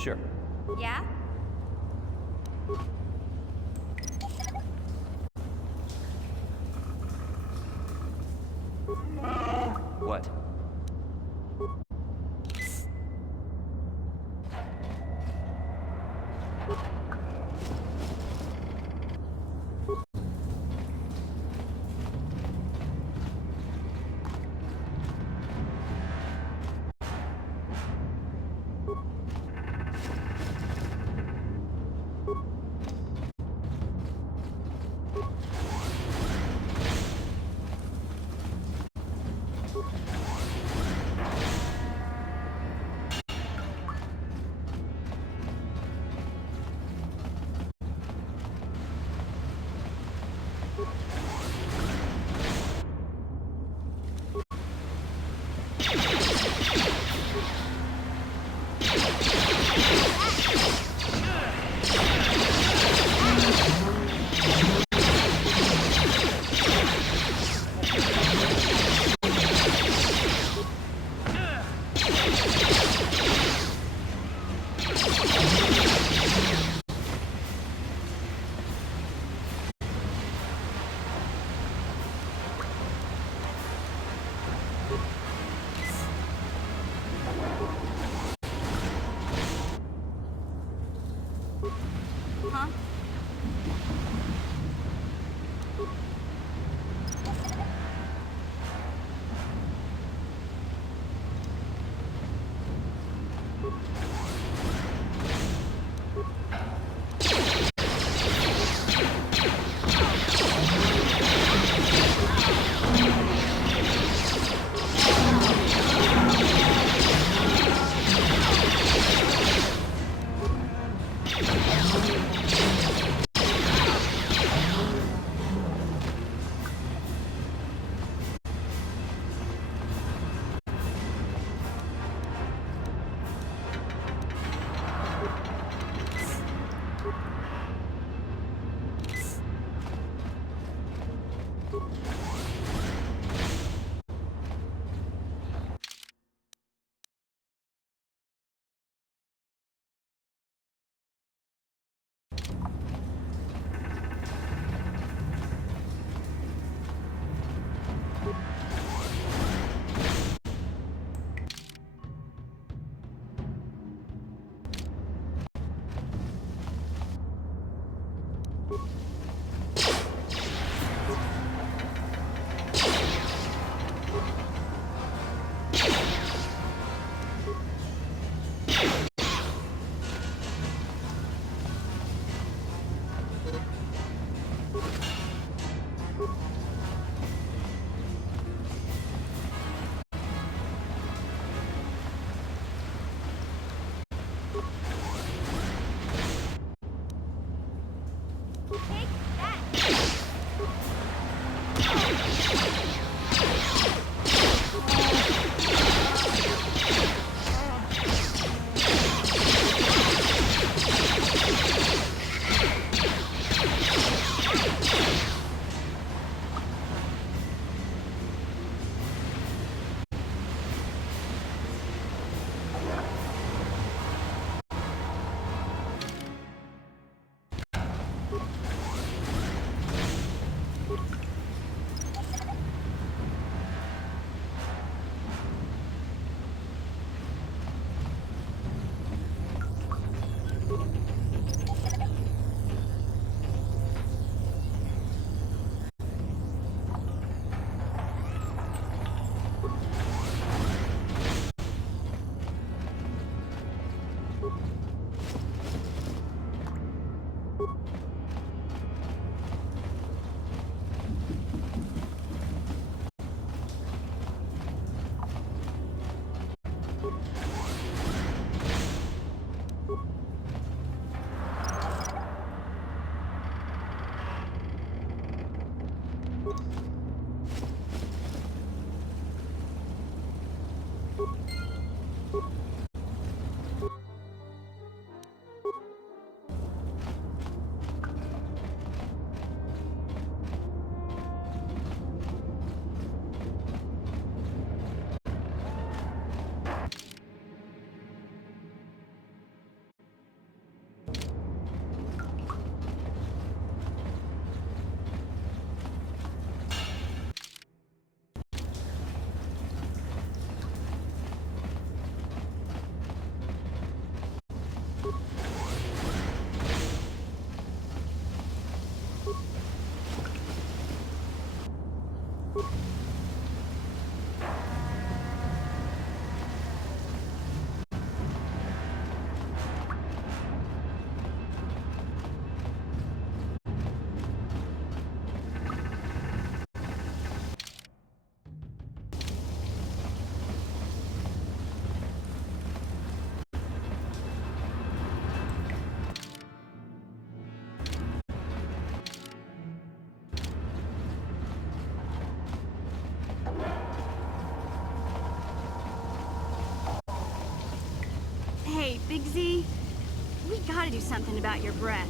Sure. Yeah? What? Huh? Hey, Big Z, we gotta do something about your breath.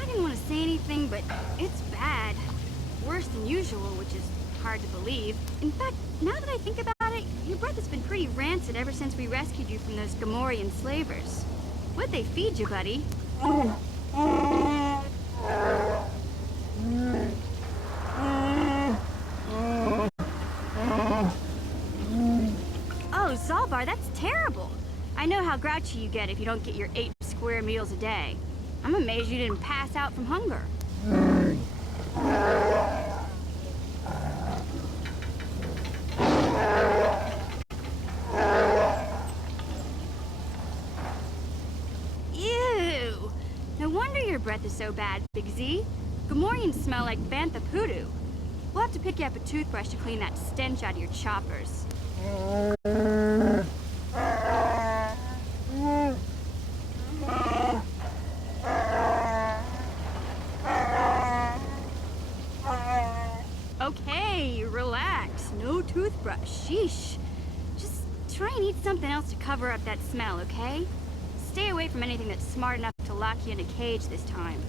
I didn't want to say anything, but it's bad. Worse than usual, which is hard to believe. In fact, now that I think about it, your breath has been pretty rancid ever since we rescued you from those Gamorrean slavers. What'd they feed you, buddy? Oh, Zalbar, that's terrible. I know how grouchy you get if you don't get your 8 square meals a day. I'm amazed you didn't pass out from hunger. Ew! No wonder your breath is so bad, Big Z. Gamorreans smell like bantha poodoo. We'll have to pick you up a toothbrush to clean that stench out of your choppers. Okay, relax. No toothbrush. Sheesh. Just try and eat something else to cover up that smell, okay? Stay away from anything that's smart enough to lock you in a cage this time.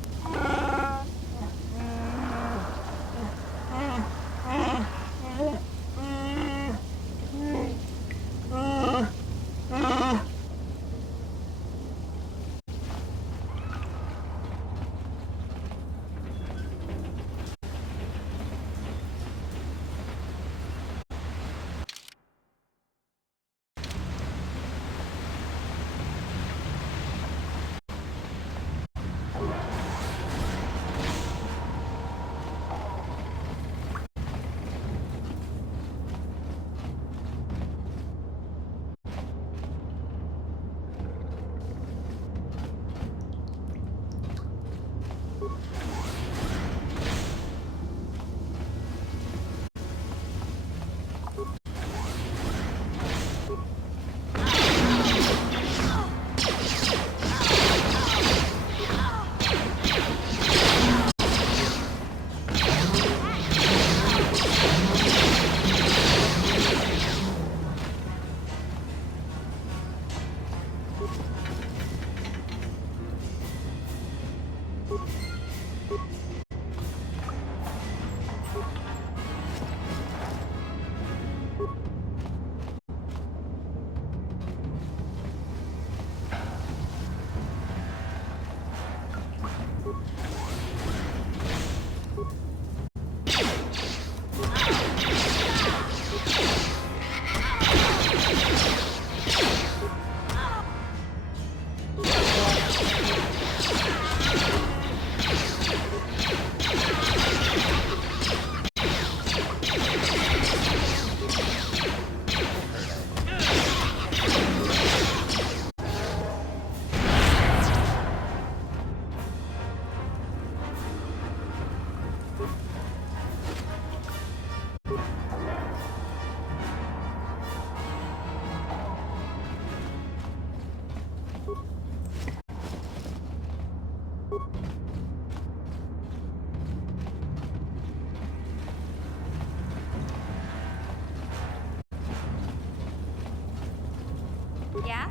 Yeah?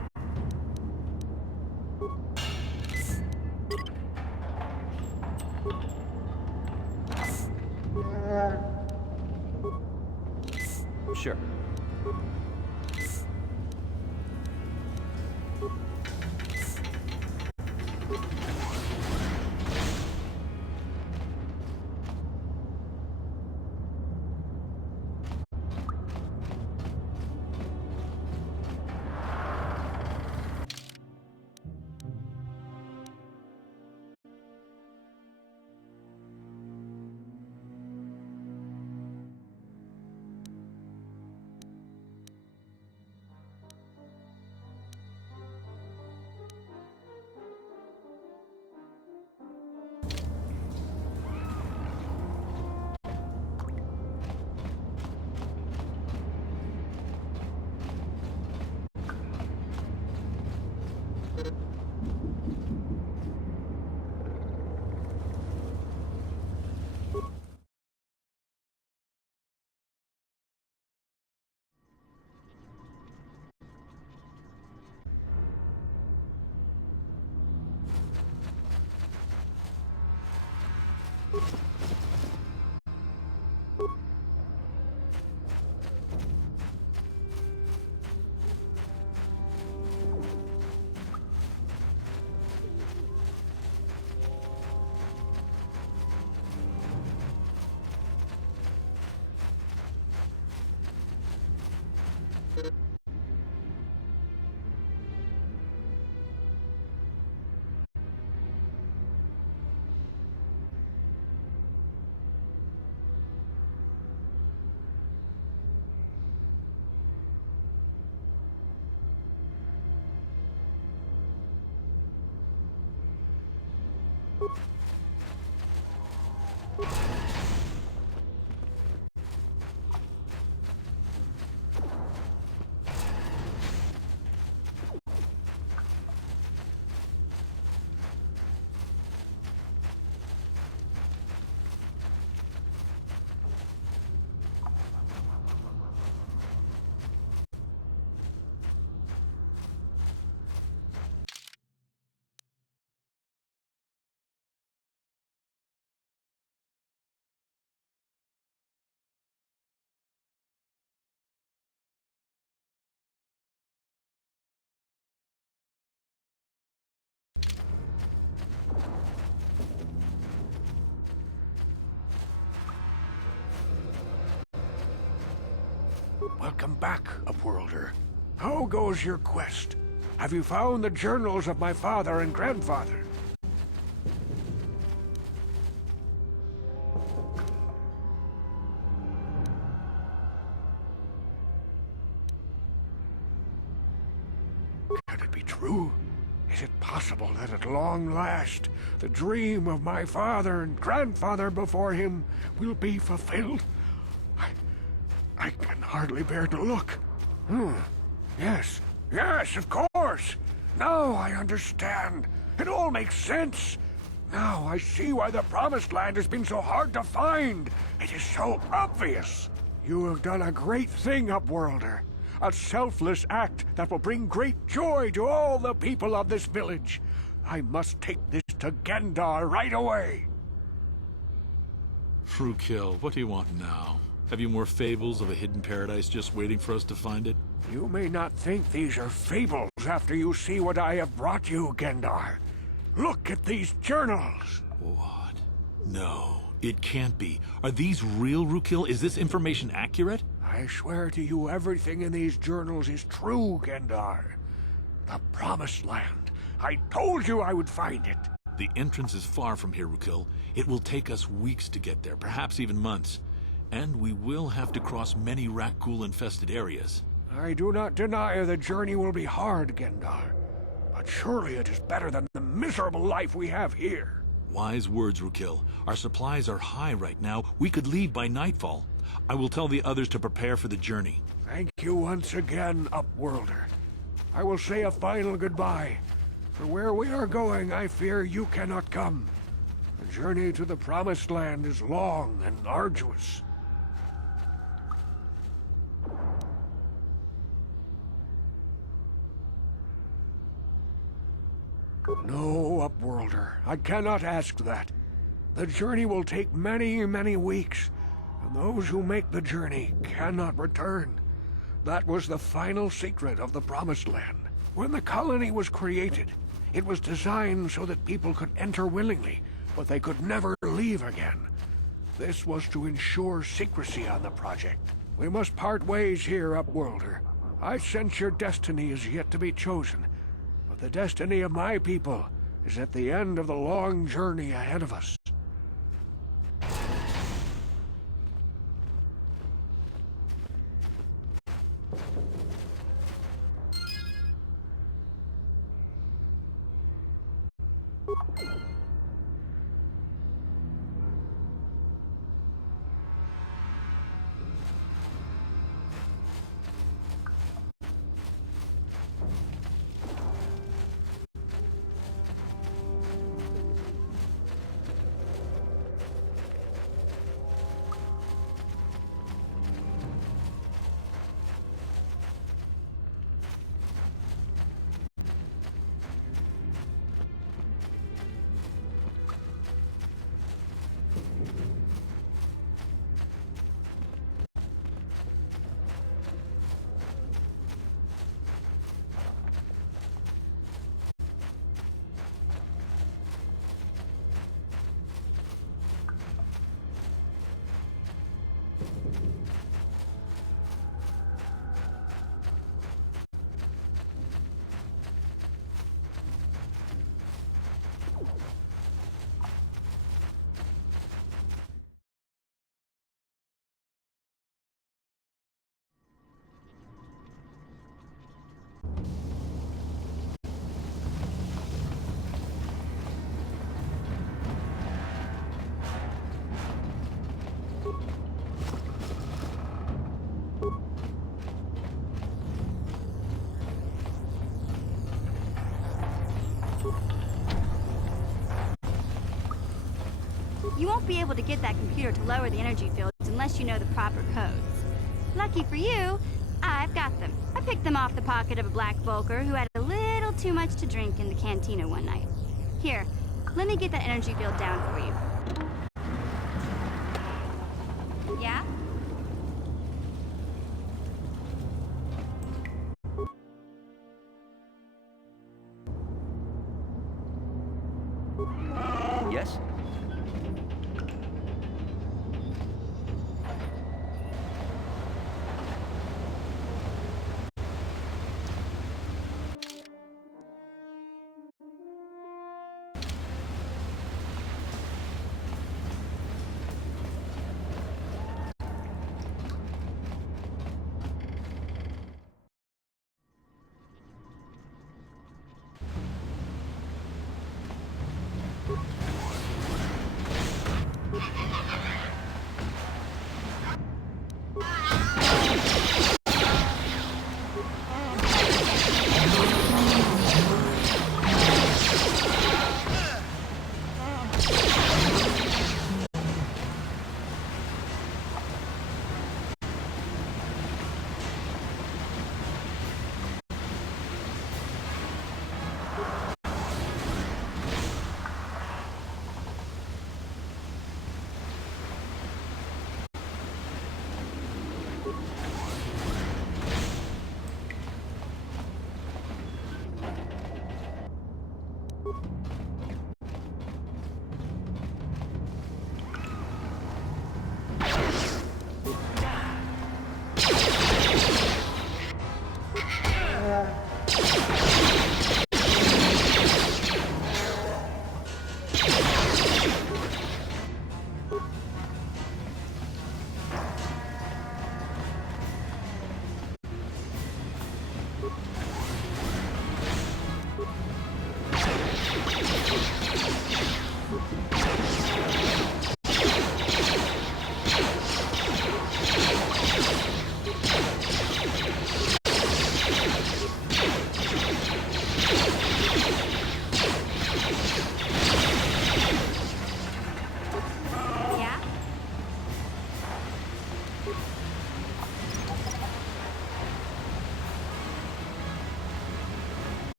Sure. Welcome back, Upworlder. How goes your quest? Have you found the journals of my father and grandfather? Can it be true? Is it possible that at long last, the dream of my father and grandfather before him will be fulfilled? I can hardly bear to look. Yes, of course. Now I understand. It all makes sense. Now I see why the Promised Land has been so hard to find. It is so obvious. You have done a great thing, Upworlder. A selfless act that will bring great joy to all the people of this village. I must take this to Gendar right away. Rukil, what do you want now? Have you more fables of a hidden paradise just waiting for us to find it? You may not think these are fables after you see what I have brought you, Gendar. Look at these journals. What? No, it can't be. Are these real, Rukil? Is this information accurate? I swear to you, everything in these journals is true, Gendar. The Promised Land. I told you I would find it. The entrance is far from here, Rukil. It will take us weeks to get there, perhaps even months. And we will have to cross many Rakghoul-infested areas. I do not deny the journey will be hard, Gendar. But surely it is better than the miserable life we have here. Wise words, Rukil. Our supplies are high right now. We could leave by nightfall. I will tell the others to prepare for the journey. Thank you once again, Upworlder. I will say a final goodbye. For where we are going, I fear you cannot come. The journey to the Promised Land is long and arduous. No, Upworlder. I cannot ask that. The journey will take many, many weeks, and those who make the journey cannot return. That was the final secret of the Promised Land. When the colony was created, it was designed so that people could enter willingly, but they could never leave again. This was to ensure secrecy on the project. We must part ways here, Upworlder. I sense your destiny is yet to be chosen, but the destiny of my people is at the end of the long journey ahead of us. You won't be able to get that computer to lower the energy fields unless you know the proper codes. Lucky for you, I've got them. I picked them off the pocket of a black Volker who had a little too much to drink in the cantina one night. Here, let me get that energy field down for you. Yeah? Yes?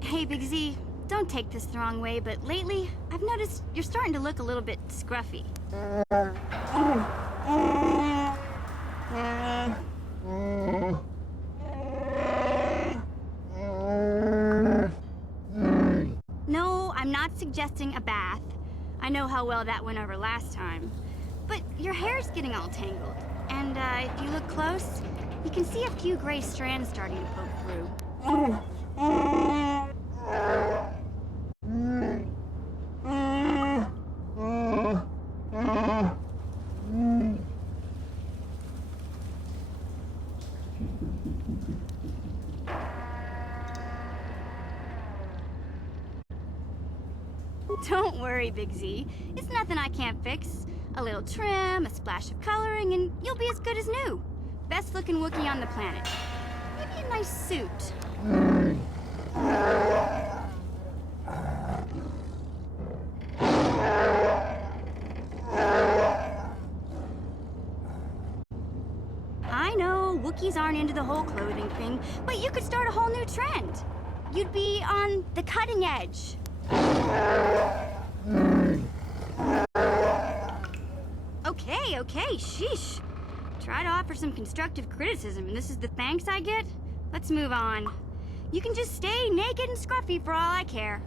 Hey, Big Z, don't take this the wrong way, but lately, I've noticed you're starting to look a little bit scruffy. No, I'm not suggesting a bath. I know how well that went over last time. But your hair's getting all tangled. And if you look close, you can see a few gray strands starting to poke through. Don't worry, Big Z. It's nothing I can't fix. A little trim, a splash of coloring, and you'll be as good as new. Best looking Wookiee on the planet. Maybe a nice suit. I know, Wookiees aren't into the whole clothing thing, but you could start a whole new trend. You'd be on the cutting edge. Okay, sheesh. Try to offer some constructive criticism, and this is the thanks I get? Let's move on. You can just stay naked and scruffy for all I care.